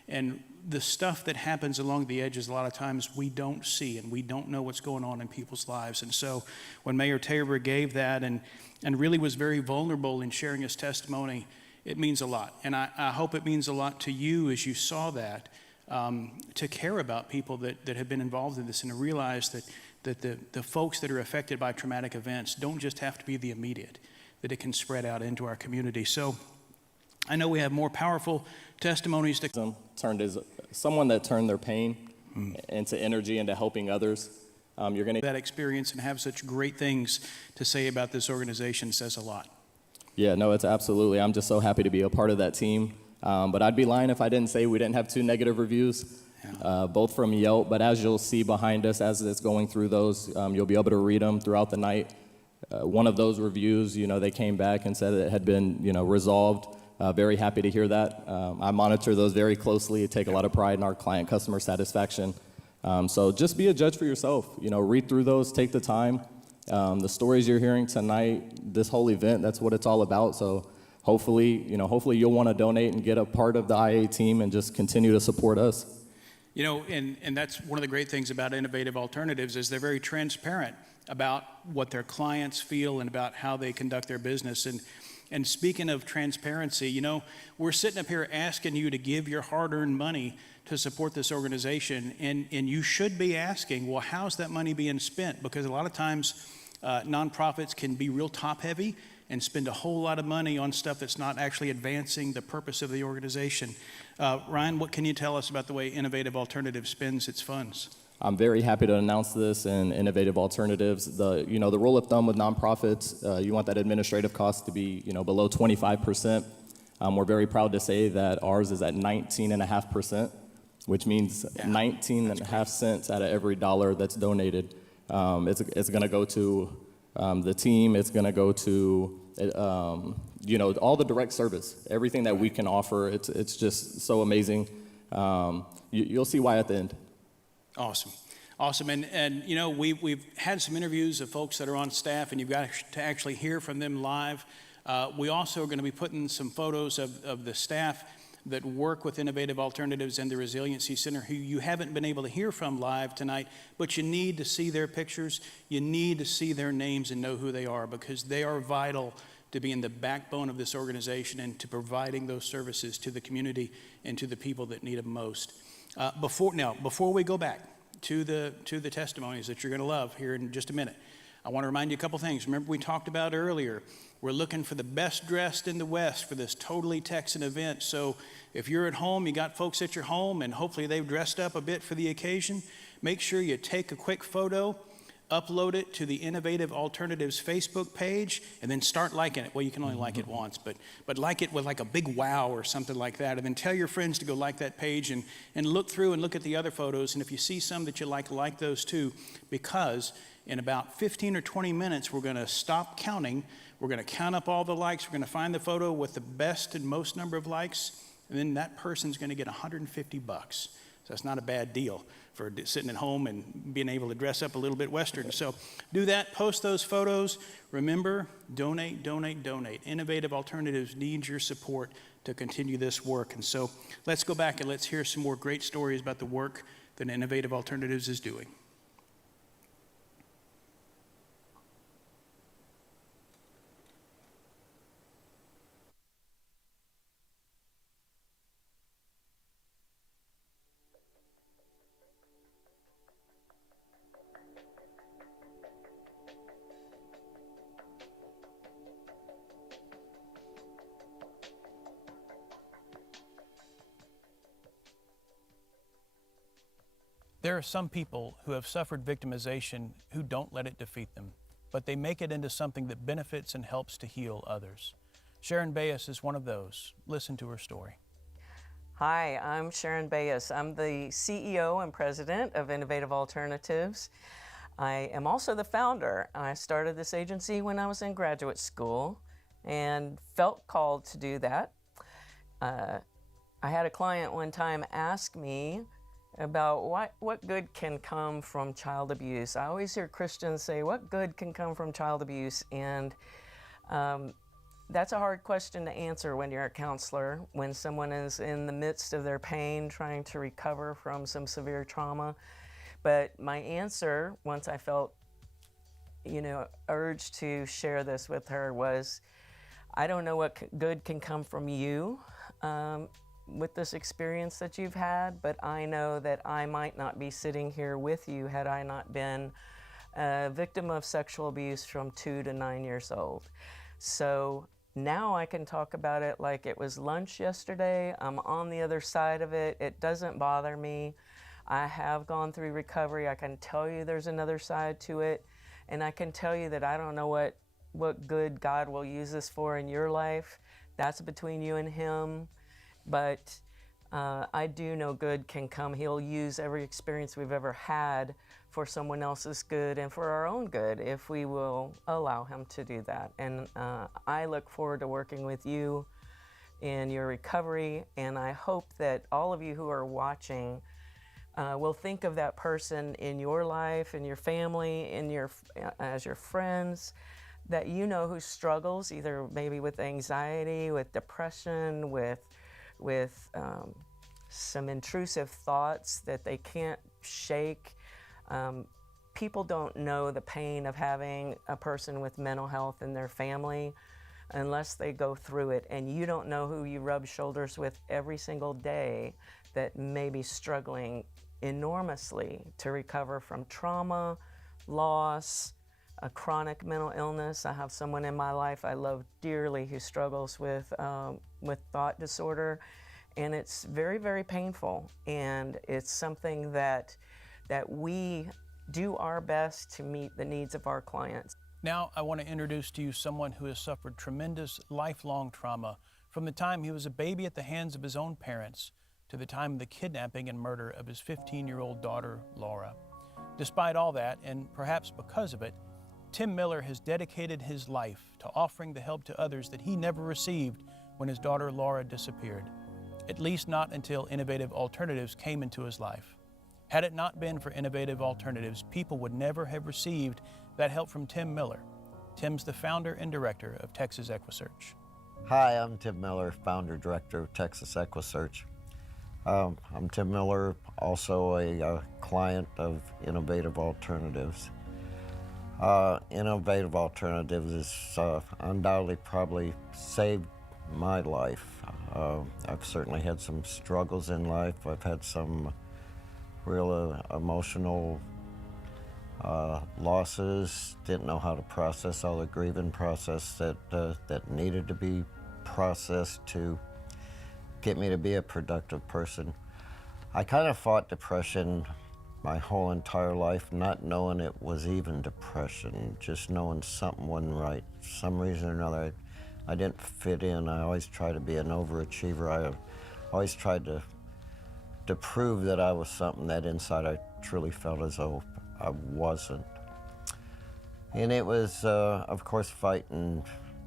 And the stuff that happens along the edges, a lot of times we don't see, and we don't know what's going on in people's lives. And so when Mayor Tabor gave that and really was very vulnerable in sharing his testimony, it means a lot. And I hope it means a lot to you as you saw that. To care about people that have been involved in this and to realize that the folks that are affected by traumatic events don't just have to be the immediate, that it can spread out into our community. So I know we have more powerful testimonies to turned as someone that turned their pain into energy, into helping others. You're going to that experience and have such great things to say about this organization says a lot. Yeah, no, it's absolutely. I'm just so happy to be a part of that team. But I'd be lying if I didn't say we didn't have 2 negative reviews, both from Yelp. But as you'll see behind us, as it's going through those, you'll be able to read them throughout the night. One of those reviews, they came back and said it had been, resolved. Very happy to hear that. I monitor those very closely. I take a lot of pride in our client customer satisfaction. So just be a judge for yourself. Read through those, take the time. The stories you're hearing tonight, this whole event, that's what it's all about. So hopefully you'll want to donate and get a part of the IA team and just continue to support us. And that's one of the great things about Innovative Alternatives is they're very transparent about what their clients feel and about how they conduct their business. And speaking of transparency, we're sitting up here asking you to give your hard-earned money to support this organization, and you should be asking, well, how's that money being spent? Because a lot of times nonprofits can be real top-heavy, and spend a whole lot of money on stuff that's not actually advancing the purpose of the organization. Ryan, what can you tell us about the way Innovative Alternatives spends its funds? I'm very happy to announce this in Innovative Alternatives. The rule of thumb with nonprofits, you want that administrative cost to be below 25%. We're very proud to say that ours is at 19.5%, which means 19.5 cents out of every dollar that's donated. It's going to go to the team. It's going to go to all the direct service, everything that we can offer. It's just so amazing. You'll see why at the end. Awesome. And we've had some interviews of folks that are on staff, and you've got to actually hear from them live. We also are going to be putting some photos of the staff that work with Innovative Alternatives and the Resiliency Center who you haven't been able to hear from live tonight, but you need to see their pictures. You need to see their names and know who they are, because they are vital to being the backbone of this organization and to providing those services to the community and to the people that need them most. Before we go back to the testimonies that you're going to love here in just a minute, I want to remind you a couple things. Remember, we talked about earlier, we're looking for the best dressed in the West for this Totally Texan event. So if you're at home, you got folks at your home, and hopefully they've dressed up a bit for the occasion, make sure you take a quick photo, upload it to the Innovative Alternatives Facebook page, and then start liking it. Well, you can only like it once, but like it with like a big wow or something like that. And then tell your friends to go like that page and look through and look at the other photos. And if you see some that you like those too, because in about 15 or 20 minutes, we're going to stop counting. We're going to count up all the likes. We're going to find the photo with the best and most number of likes, and then that person's going to get $150. So that's not a bad deal for sitting at home and being able to dress up a little bit Western. So do that, post those photos. Remember, donate, donate, donate. Innovative Alternatives needs your support to continue this work. And so let's go back and let's hear some more great stories about the work that Innovative Alternatives is doing. There are some people who have suffered victimization who don't let it defeat them, but they make it into something that benefits and helps to heal others. Sharon Bayes is one of those. Listen to her story. Hi, I'm Sharon Bayes. I'm the CEO and president of Innovative Alternatives. I am also the founder. I started this agency when I was in graduate school and felt called to do that. I had a client one time ask me about what good can come from child abuse. I always hear Christians say, what good can come from child abuse? And that's a hard question to answer when you're a counselor, when someone is in the midst of their pain, trying to recover from some severe trauma. But my answer, once I felt, urged to share this with her, was, I don't know what good can come from you with this experience that you've had, but I know that I might not be sitting here with you had I not been a victim of sexual abuse from 2 to 9 years old. So now I can talk about it like it was lunch yesterday. I'm on the other side of it. It doesn't bother me. I have gone through recovery. I can tell you there's another side to it. And I can tell you that I don't know what good God will use this for in your life. That's between you and Him. But I do know good can come. He'll use every experience we've ever had for someone else's good and for our own good if we will allow Him to do that. And I look forward to working with you in your recovery, and I hope that all of you who are watching will think of that person in your life, in your family, as your friends, that you know who struggles either maybe with anxiety, with depression, with some intrusive thoughts that they can't shake. People don't know the pain of having a person with mental health in their family unless they go through it, and you don't know who you rub shoulders with every single day that may be struggling enormously to recover from trauma, loss, a chronic mental illness. I have someone in my life I love dearly who struggles with thought disorder, and it's very, very painful. And it's something that we do our best to meet the needs of our clients. Now, I want to introduce to you someone who has suffered tremendous lifelong trauma from the time he was a baby at the hands of his own parents to the time of the kidnapping and murder of his 15-year-old daughter, Laura. Despite all that, and perhaps because of it, Tim Miller has dedicated his life to offering the help to others that he never received when his daughter Laura disappeared, at least not until Innovative Alternatives came into his life. Had it not been for Innovative Alternatives, people would never have received that help from Tim Miller. Tim's the founder and director of Texas EquiSearch. Hi, I'm Tim Miller, founder director of Texas EquiSearch. I'm Tim Miller, also a client of Innovative Alternatives. Innovative Alternatives has undoubtedly probably saved my life. I've certainly had some struggles in life. I've had some real emotional losses, didn't know how to process all the grieving process that needed to be processed to get me to be a productive person. I kind of fought depression my whole entire life, not knowing it was even depression, just knowing something wasn't right. For some reason or another, I didn't fit in. I always tried to be an overachiever. I always tried to prove that I was something that inside I truly felt as though I wasn't. And it was, of course, fighting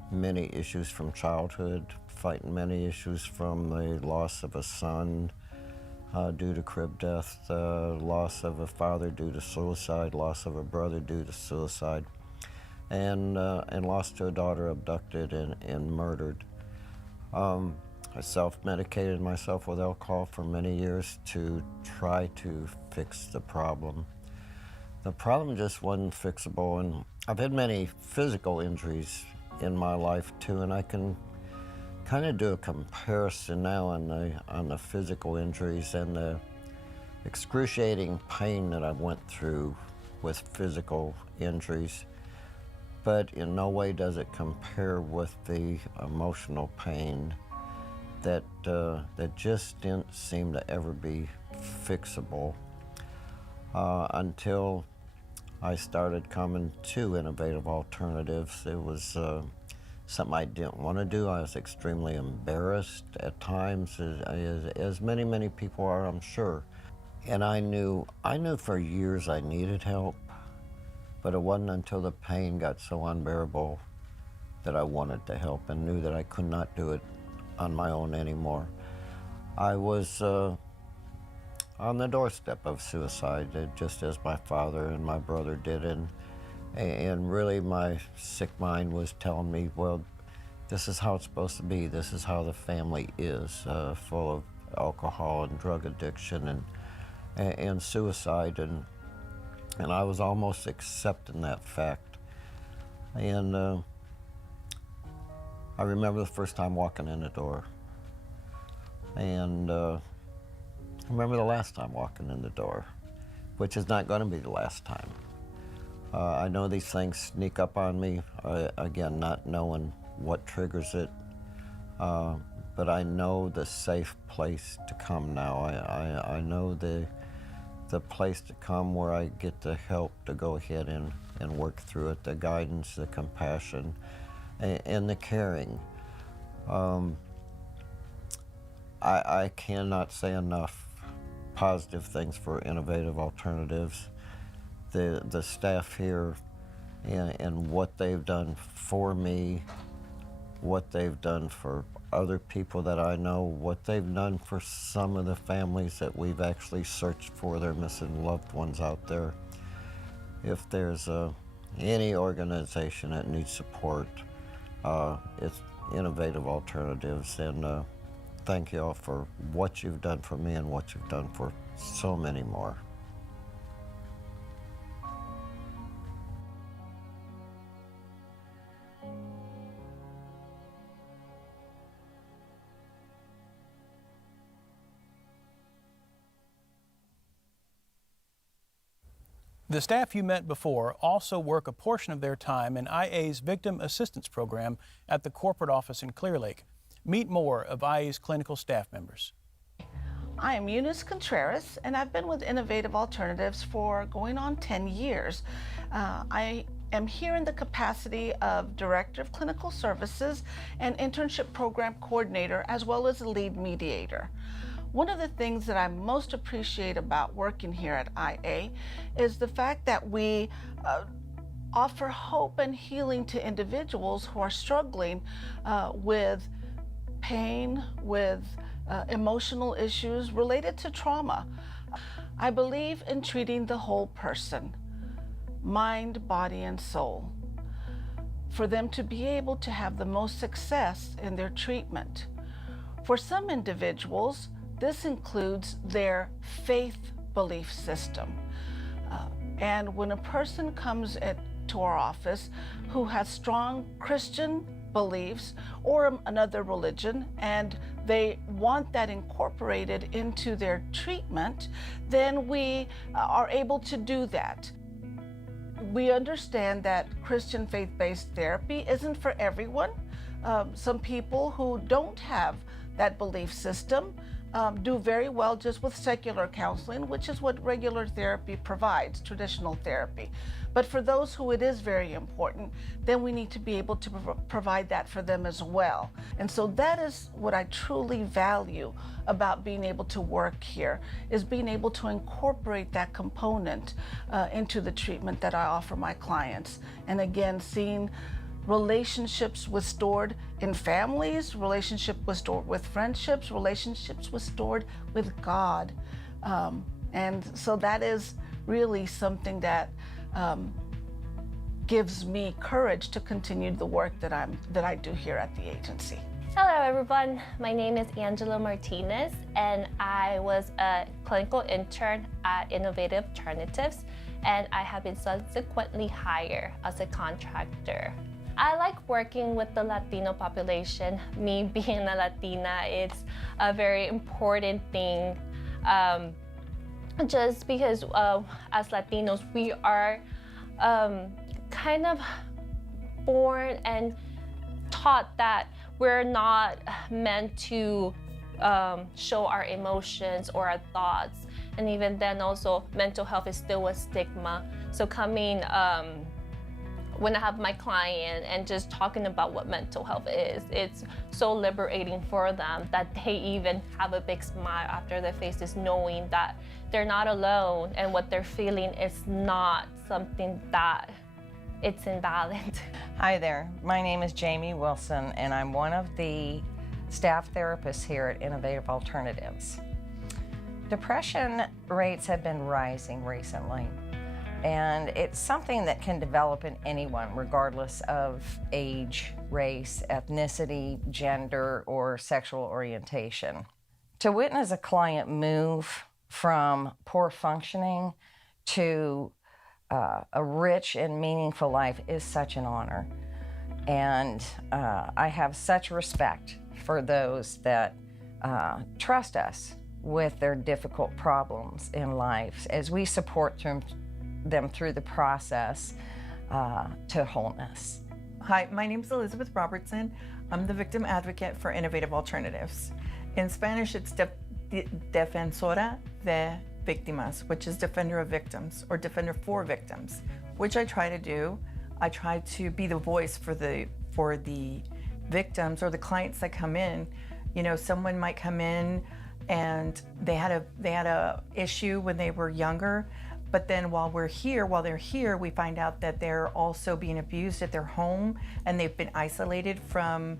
many issues from childhood, fighting many issues from the loss of a son due to crib death, loss of a father due to suicide, loss of a brother due to suicide, and loss to a daughter abducted and murdered. I self-medicated myself with alcohol for many years to try to fix the problem. The problem just wasn't fixable, and I've had many physical injuries in my life too, and I can kind of do a comparison now on the physical injuries and the excruciating pain that I went through with physical injuries, but in no way does it compare with the emotional pain that just didn't seem to ever be fixable until I started coming to Innovative Alternatives. It was something I didn't want to do. I was extremely embarrassed at times, as many people are, I'm sure. And I knew for years I needed help, but it wasn't until the pain got so unbearable that I wanted to help and knew that I could not do it on my own anymore. I was on the doorstep of suicide, just as my father and my brother did, and really my sick mind was telling me, well, this is how it's supposed to be. This is how the family is, full of alcohol and drug addiction and suicide, and I was almost accepting that fact. And I remember the first time walking in the door, and I remember the last time walking in the door, which is not going to be the last time. I know these things sneak up on me, again, not knowing what triggers it, but I know the safe place to come now. I know the place to come where I get the help to go ahead and work through it, the guidance, the compassion, and the caring. I cannot say enough positive things for Innovative Alternatives. The staff here and what they've done for me, what they've done for other people that I know, what they've done for some of the families that we've actually searched for their missing loved ones out there. If there's any organization that needs support, it's Innovative Alternatives, and thank you all for what you've done for me and what you've done for so many more. The staff you met before also work a portion of their time in IA's Victim Assistance Program at the corporate office in Clear Lake. Meet more of IA's clinical staff members. I am Eunice Contreras, and I've been with Innovative Alternatives for going on 10 years. I am here in the capacity of Director of Clinical Services and Internship Program Coordinator, as well as a lead mediator. One of the things that I most appreciate about working here at IA is the fact that we offer hope and healing to individuals who are struggling with pain, with emotional issues related to trauma. I believe in treating the whole person, mind, body, and soul, for them to be able to have the most success in their treatment. For some individuals, this includes their faith belief system. And when a person comes to our office who has strong Christian beliefs or another religion, and they want that incorporated into their treatment, then we are able to do that. We understand that Christian faith-based therapy isn't for everyone. Some people who don't have that belief system do very well just with secular counseling, which is what regular therapy provides, traditional therapy. But for those who it is very important, then we need to be able to provide that for them as well. And so that is what I truly value about being able to work here, is being able to incorporate that component into the treatment that I offer my clients. And again, seeing relationships restored in families, relationships restored with friendships, relationships restored with God. And so that is really something that gives me courage to continue the work that I do here at the agency. Hello everyone, my name is Angela Martinez and I was a clinical intern at Innovative Alternatives, and I have been subsequently hired as a contractor. I like working with the Latino population. Me being a Latina, it's a very important thing. Just because as Latinos, we are kind of born and taught that we're not meant to show our emotions or our thoughts. And even then also, mental health is still a stigma. So coming, when I have my client and just talking about what mental health is, it's so liberating for them that they even have a big smile after their faces, knowing that they're not alone and what they're feeling is not something that it's invalid. Hi there, my name is Jamie Wilson and I'm one of the staff therapists here at Innovative Alternatives. Depression rates have been rising recently, and it's something that can develop in anyone regardless of age, race, ethnicity, gender, or sexual orientation. To witness a client move from poor functioning to a rich and meaningful life is such an honor. And I have such respect for those that trust us with their difficult problems in life as we support them through the process to wholeness. Hi, my name is Elizabeth Robertson. I'm the victim advocate for Innovative Alternatives. In Spanish, it's Defensora de Víctimas, which is defender of victims or defender for victims, which I try to do. I try to be the voice for the victims or the clients that come in. You know, someone might come in and they had a issue when they were younger, but then while they're here, we find out that they're also being abused at their home and they've been isolated from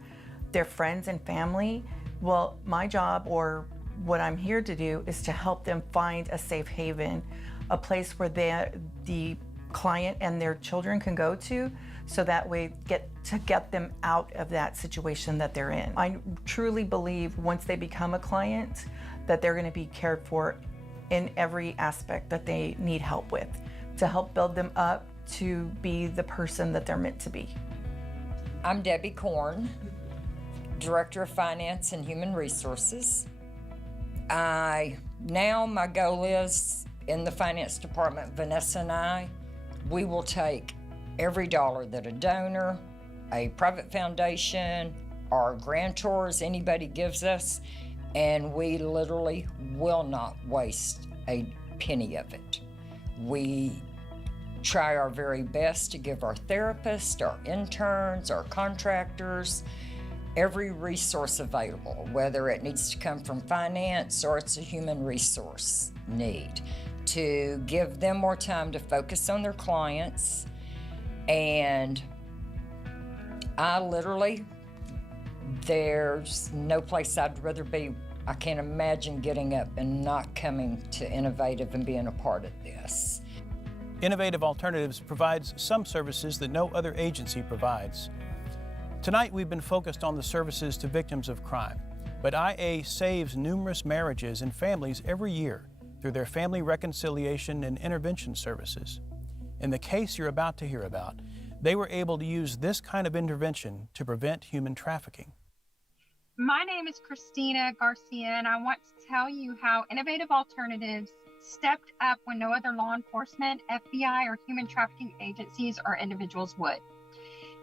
their friends and family. Well, my job, or what I'm here to do, is to help them find a safe haven, a place where the client and their children can go to, so that way get them out of that situation that they're in. I truly believe once they become a client that they're going to be cared for in every aspect that they need help with, to help build them up to be the person that they're meant to be. I'm Debbie Korn, Director of Finance and Human Resources. Now my goal is in the finance department, Vanessa and I, we will take every dollar that a donor, a private foundation, our grantors, anybody gives us, and we literally will not waste a penny of it. We try our very best to give our therapists, our interns, our contractors, every resource available, whether it needs to come from finance or it's a human resource need, to give them more time to focus on their clients. And I literally, there's no place I'd rather be. I can't imagine getting up and not coming to Innovative and being a part of this. Innovative Alternatives provides some services that no other agency provides. Tonight, we've been focused on the services to victims of crime, but IA saves numerous marriages and families every year through their family reconciliation and intervention services. In the case you're about to hear about, they were able to use this kind of intervention to prevent human trafficking. My name is Christina Garcia, and I want to tell you how Innovative Alternatives stepped up when no other law enforcement, FBI, or human trafficking agencies or individuals would.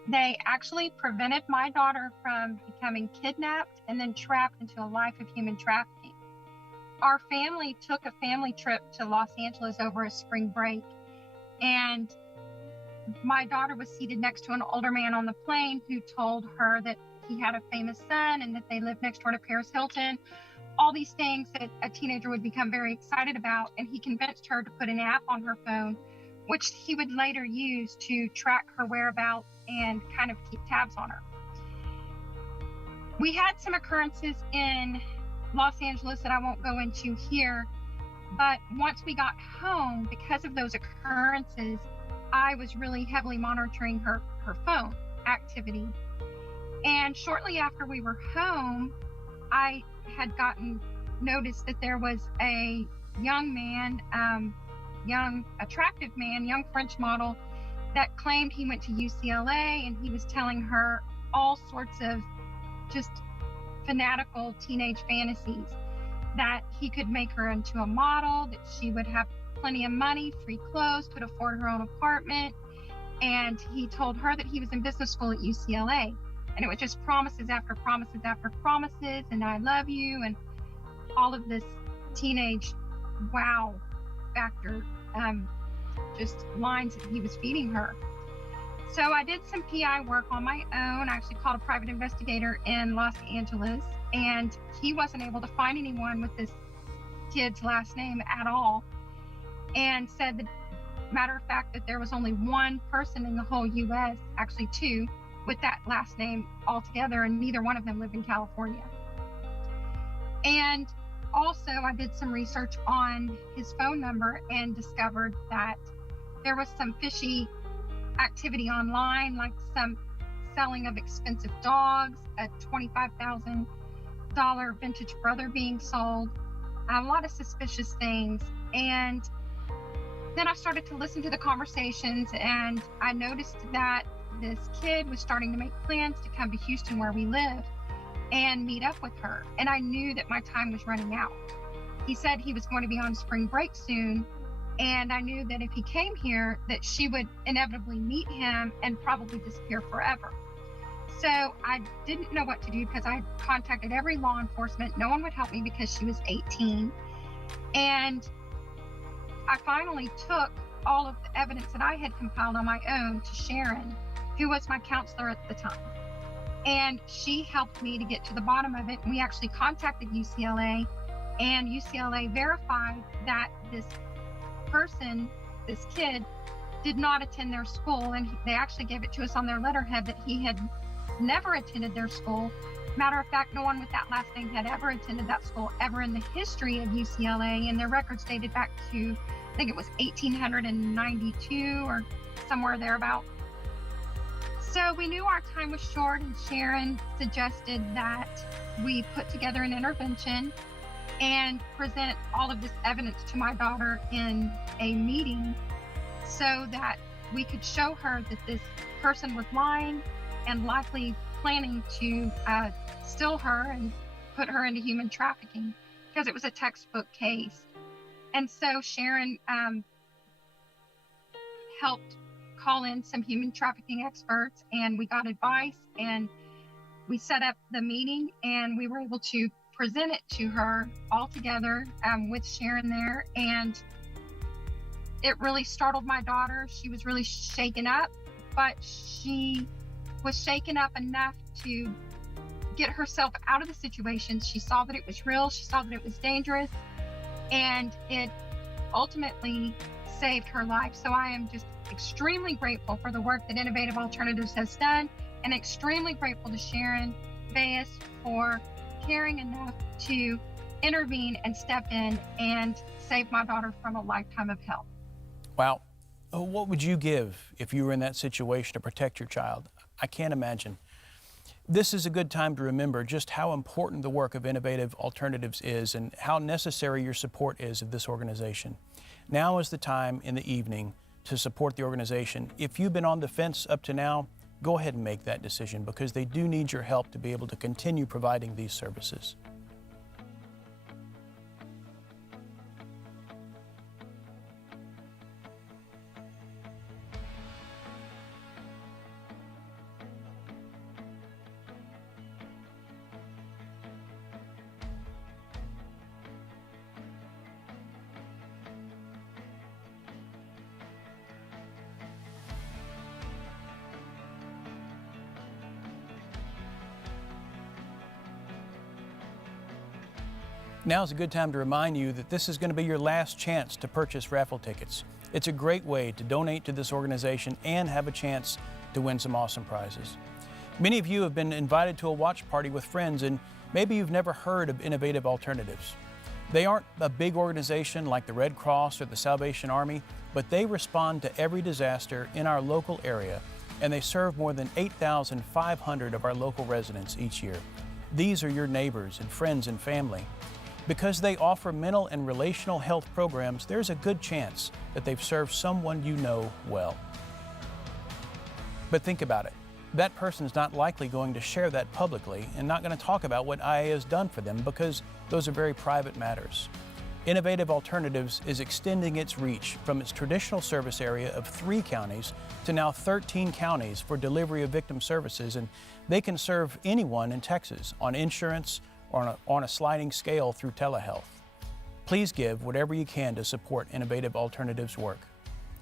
They actually prevented my daughter from becoming kidnapped and then trapped into a life of human trafficking. Our family took a family trip to Los Angeles over a spring break, and my daughter was seated next to an older man on the plane who told her that he had a famous son and that they lived next door to Paris Hilton. All these things that a teenager would become very excited about, and he convinced her to put an app on her phone, which he would later use to track her whereabouts and kind of keep tabs on her. We had some occurrences in Los Angeles that I won't go into here, but once we got home, because of those occurrences, I was really heavily monitoring her phone activity. And shortly after we were home, I had gotten notice that there was a young man, young attractive man, young French model, that claimed he went to UCLA, and he was telling her all sorts of just fanatical teenage fantasies, that he could make her into a model, that she would have plenty of money, free clothes, could afford her own apartment. And he told her that he was in business school at UCLA. And it was just promises after promises after promises, and I love you, and all of this teenage wow factor, just lines that he was feeding her. So I did some PI work on my own. I actually called a private investigator in Los Angeles, and he wasn't able to find anyone with this kid's last name at all, and said that, matter of fact, that there was only one person in the whole US, actually two, with that last name altogether, and neither one of them lived in California. And also, I did some research on his phone number and discovered that there was some fishy activity online, like some selling of expensive dogs, a $25,000 vintage brother being sold, a lot of suspicious things. And then I started to listen to the conversations, and I noticed that this kid was starting to make plans to come to Houston, where we live, and meet up with her. And I knew that my time was running out. He said he was going to be on spring break soon, and I knew that if he came here, that she would inevitably meet him and probably disappear forever. So I didn't know what to do, because I contacted every law enforcement. No one would help me because she was 18. And I finally took all of the evidence that I had compiled on my own to Sharon, who was my counselor at the time. And she helped me to get to the bottom of it. And we actually contacted UCLA, and UCLA verified that this person, this kid, did not attend their school. And they actually gave it to us on their letterhead that he had never attended their school. Matter of fact, no one with that last name had ever attended that school ever in the history of UCLA. And their records dated back to, I think it was 1892 or somewhere thereabout. So we knew our time was short, and Sharon suggested that we put together an intervention and present all of this evidence to my daughter in a meeting, so that we could show her that this person was lying and likely planning to steal her and put her into human trafficking, because it was a textbook case. And so Sharon helped call in some human trafficking experts, and we got advice, and we set up the meeting, and we were able to present it to her all together with Sharon there. And it really startled my daughter. She was really shaken up, but she was shaken up enough to get herself out of the situation. She saw that it was real. She saw that it was dangerous, and it ultimately saved her life. So I am just extremely grateful for the work that Innovative Alternatives has done, and extremely grateful to Sharon Bayes for caring enough to intervene and step in and save my daughter from a lifetime of hell. Wow. What would you give if you were in that situation to protect your child? I can't imagine. This is a good time to remember just how important the work of Innovative Alternatives is and how necessary your support is of this organization. Now is the time in the evening to support the organization. If you've been on the fence up to now, go ahead and make that decision, because they do need your help to be able to continue providing these services. Now is a good time to remind you that this is going to be your last chance to purchase raffle tickets. It's a great way to donate to this organization and have a chance to win some awesome prizes. Many of you have been invited to a watch party with friends, and maybe you've never heard of Innovative Alternatives. They aren't a big organization like the Red Cross or the Salvation Army, but they respond to every disaster in our local area, and they serve more than 8,500 of our local residents each year. These are your neighbors and friends and family. Because they offer mental and relational health programs, there's a good chance that they've served someone you know well. But think about it. That person's not likely going to share that publicly and not going to talk about what IA has done for them, because those are very private matters. Innovative Alternatives is extending its reach from its traditional service area of 3 counties to now 13 counties for delivery of victim services, and they can serve anyone in Texas on insurance or on a sliding scale through telehealth. Please give whatever you can to support Innovative Alternatives' work.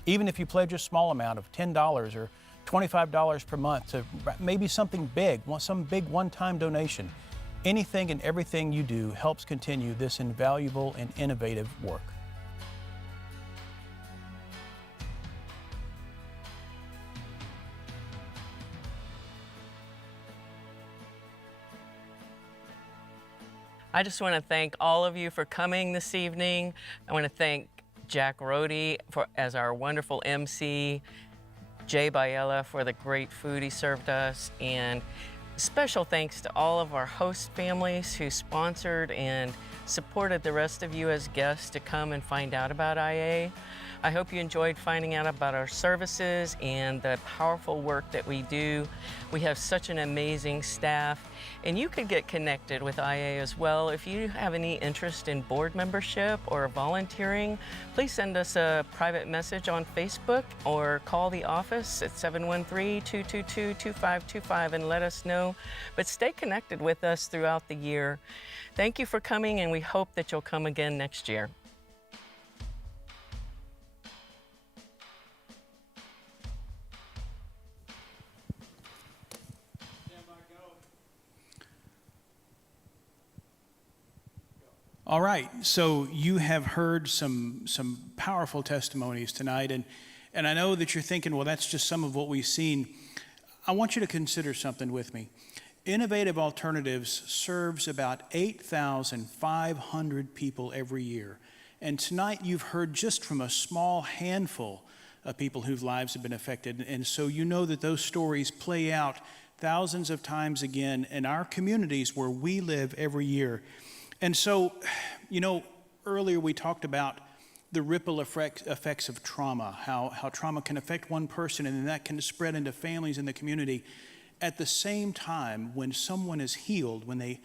Even if you pledge a small amount of $10 or $25 per month to maybe something big, some big one-time donation, anything and everything you do helps continue this invaluable and innovative work. I just want to thank all of you for coming this evening. I want to thank Jack Rohde as our wonderful MC, Jay Biella for the great food he served us, and special thanks to all of our host families who sponsored and supported the rest of you as guests to come and find out about IA. I hope you enjoyed finding out about our services and the powerful work that we do. We have such an amazing staff, and you could get connected with IA as well. If you have any interest in board membership or volunteering, please send us a private message on Facebook or call the office at 713-222-2525 and let us know. But stay connected with us throughout the year. Thank you for coming, and we hope that you'll come again next year. All right, so you have heard some powerful testimonies tonight, and I know that you're thinking, well, that's just some of what we've seen. I want you to consider something with me. Innovative Alternatives serves about 8,500 people every year, and tonight you've heard just from a small handful of people whose lives have been affected, and so you know that those stories play out thousands of times again in our communities where we live every year. And so, you know, earlier we talked about the ripple effects of trauma, how trauma can affect one person and then that can spread into families in the community. at the same time, when someone is healed, when they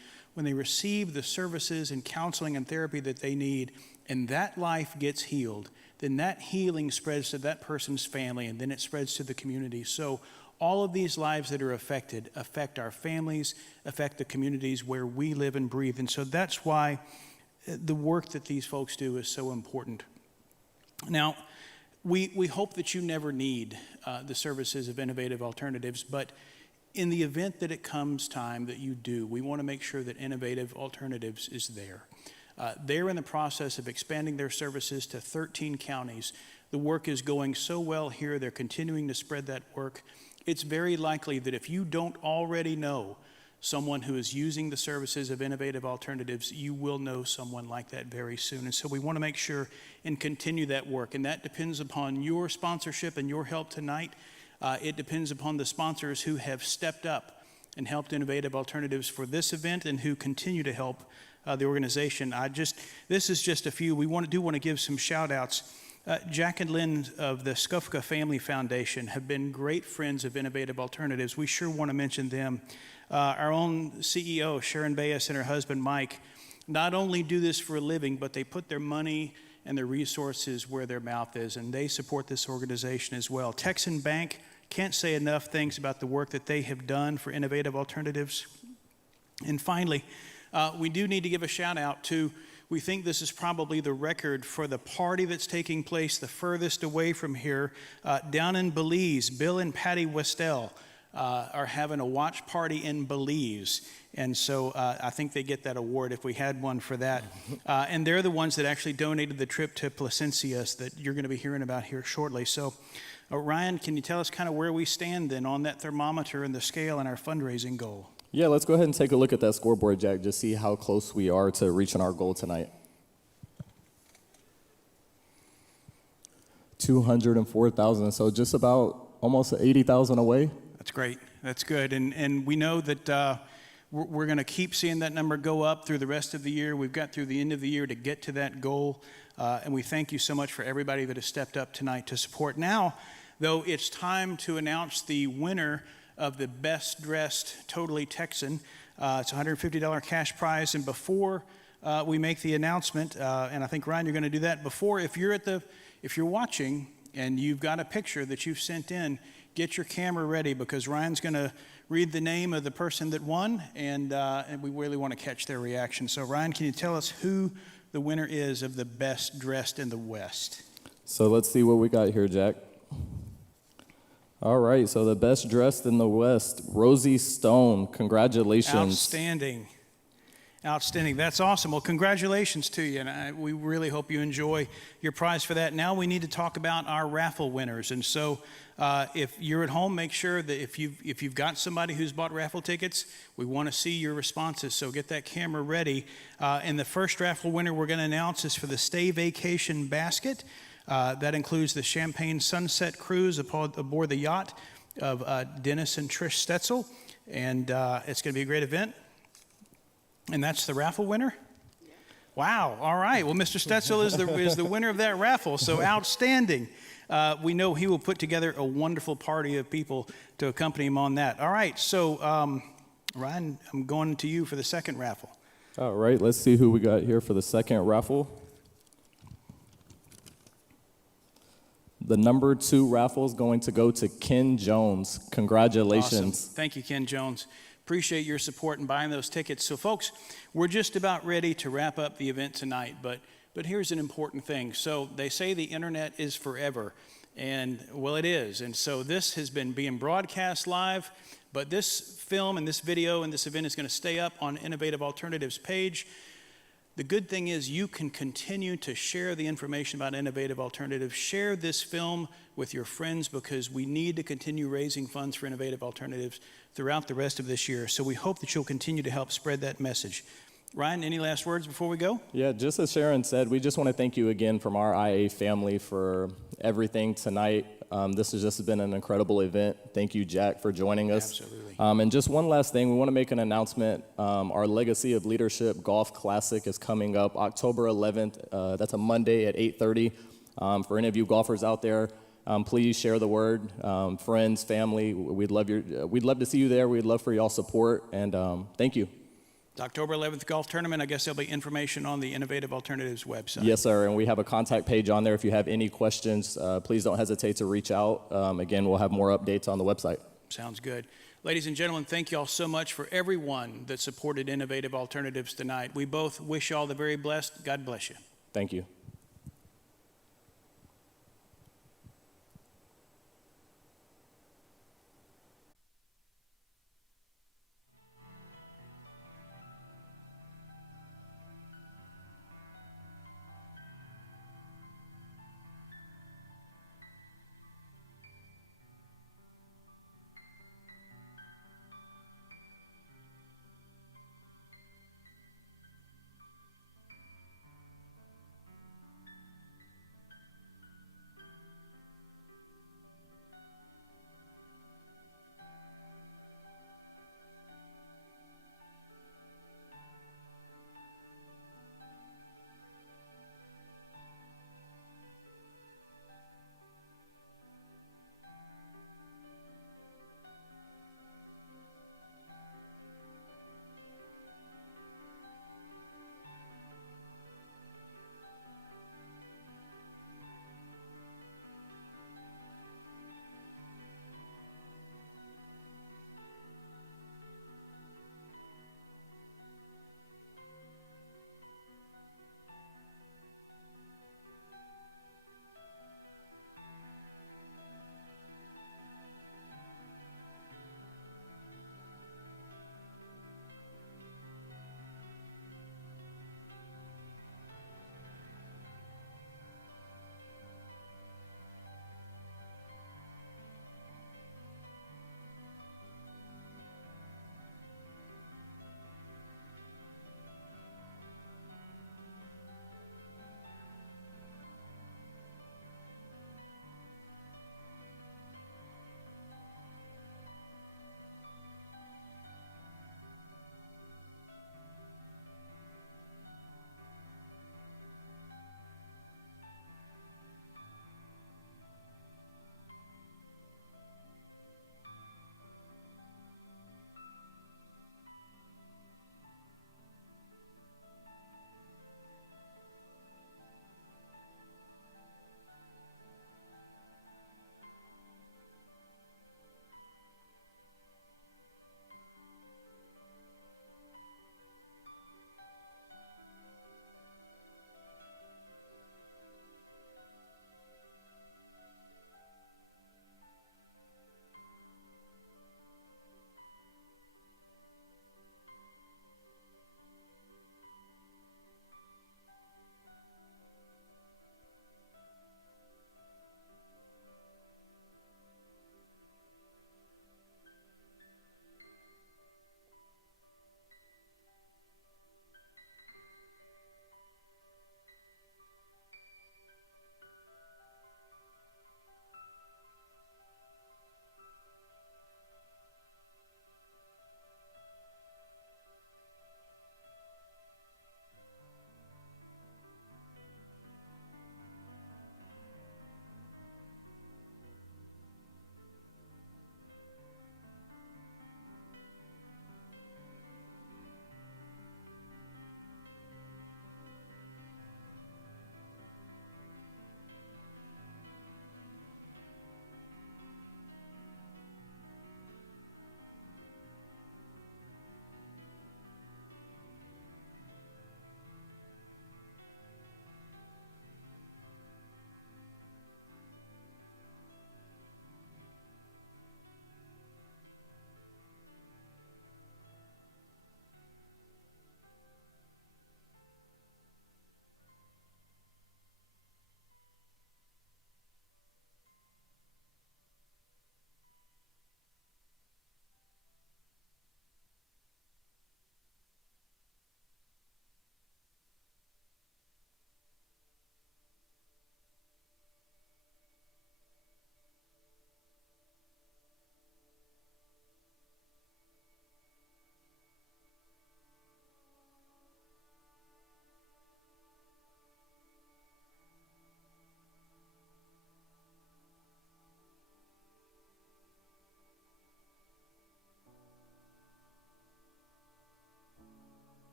receive the services and counseling and therapy that they need, and that life gets healed, then that healing spreads to that person's family, and then it spreads to the community. So all of these lives that are affected affect our families, affect the communities where we live and breathe. And so that's why the work that these folks do is so important. Now, we hope that you never need the services of Innovative Alternatives, but in the event that it comes time that you do, we want to make sure that Innovative Alternatives is there. They're in the process of expanding their services to 13 counties. The work is going so well here. They're continuing to spread that work. It's very likely that if you don't already know someone who is using the services of Innovative Alternatives, you will know someone like that very soon. And so we want to make sure and continue that work. And that depends upon your sponsorship and your help tonight. It depends upon the sponsors who have stepped up and helped Innovative Alternatives for this event and who continue to help the organization. This is just a few. We want to give some shout outs. Jack and Lynn of the Skufka Family Foundation have been great friends of Innovative Alternatives. We sure want to mention them. Our own CEO, Sharon Bayes, and her husband, Mike, not only do this for a living, but they put their money and their resources where their mouth is, and they support this organization as well. Texan Bank, can't say enough things about the work that they have done for Innovative Alternatives. And finally, we do need to give a shout out to, we think this is probably the record for the party that's taking place the furthest away from here. Down in Belize, Bill and Patty Westell are having a watch party in Belize. And so I think they get that award if we had one for that. And they're the ones that actually donated the trip to Placencias that you're going to be hearing about here shortly. So Ryan, can you tell us kind of where we stand then on that thermometer and the scale and our fundraising goal? Yeah, let's go ahead and take a look at that scoreboard, Jack, just see how close we are to reaching our goal tonight. 204,000, so just about almost 80,000 away. That's great. That's good. And we know that we're going to keep seeing that number go up through the rest of the year. We've got through the end of the year to get to that goal. And we thank you so much for everybody that has stepped up tonight to support. Now, though, it's time to announce the winner of the Best Dressed Totally Texan. It's a $150 cash prize. And before we make the announcement, and I think, Ryan, you're going to do that, if you're watching and you've got a picture that you've sent in, get your camera ready because Ryan's going to read the name of the person that won, and we really want to catch their reaction. So, Ryan, can you tell us who the winner is of the Best Dressed in the West? So let's see what we got here, Jack. All right, so the Best Dressed in the West, Rosie Stone. Congratulations. Outstanding. Outstanding. That's awesome. Well, congratulations to you, and we really hope you enjoy your prize for that. Now we need to talk about our raffle winners, and so if you're at home, make sure that if you've got somebody who's bought raffle tickets, we want to see your responses, so get that camera ready. And the first raffle winner we're going to announce is for the Stay Vacation Basket. That includes the Champagne Sunset Cruise aboard the yacht of Dennis and Trish Stetzel, and it's going to be a great event. And that's the raffle winner? Yeah. Wow, all right. Well, Mr. Stetzel is the winner of that raffle, so outstanding. We know he will put together a wonderful party of people to accompany him on that. All right, so Ryan, I'm going to you for the second raffle. All right, let's see who we got here for the second raffle. The number 2 raffle is going to go to Ken Jones. Congratulations. Awesome. Thank you, Ken Jones. Appreciate your support in buying those tickets. So, folks, we're just about ready to wrap up the event tonight, but here's an important thing. So they say the internet is forever, and well, it is. And so this has been being broadcast live, but this film and this video and this event is going to stay up on Innovative Alternatives page. The good thing is you can continue to share the information about Innovative Alternatives. Share this film with your friends because we need to continue raising funds for Innovative Alternatives throughout the rest of this year. So we hope that you'll continue to help spread that message. Ryan, any last words before we go? Yeah, just as Sharon said, we just want to thank you again from our IA family for everything tonight. This has just been an incredible event. Thank you, Jack, for joining us. Absolutely. And just one last thing, we want to make an announcement. Our Legacy of Leadership Golf Classic is coming up October 11th. That's a Monday at 8:30. For any of you golfers out there, Please share the word. Friends, family, we'd love to see you there. We'd love for y'all's support, and thank you. The October 11th golf tournament, I guess there'll be information on the Innovative Alternatives website. Yes, sir, and we have a contact page on there. If you have any questions, please don't hesitate to reach out. Again, we'll have more updates on the website. Sounds good. Ladies and gentlemen, thank you all so much for everyone that supported Innovative Alternatives tonight. We both wish you all the very best. God bless you. Thank you.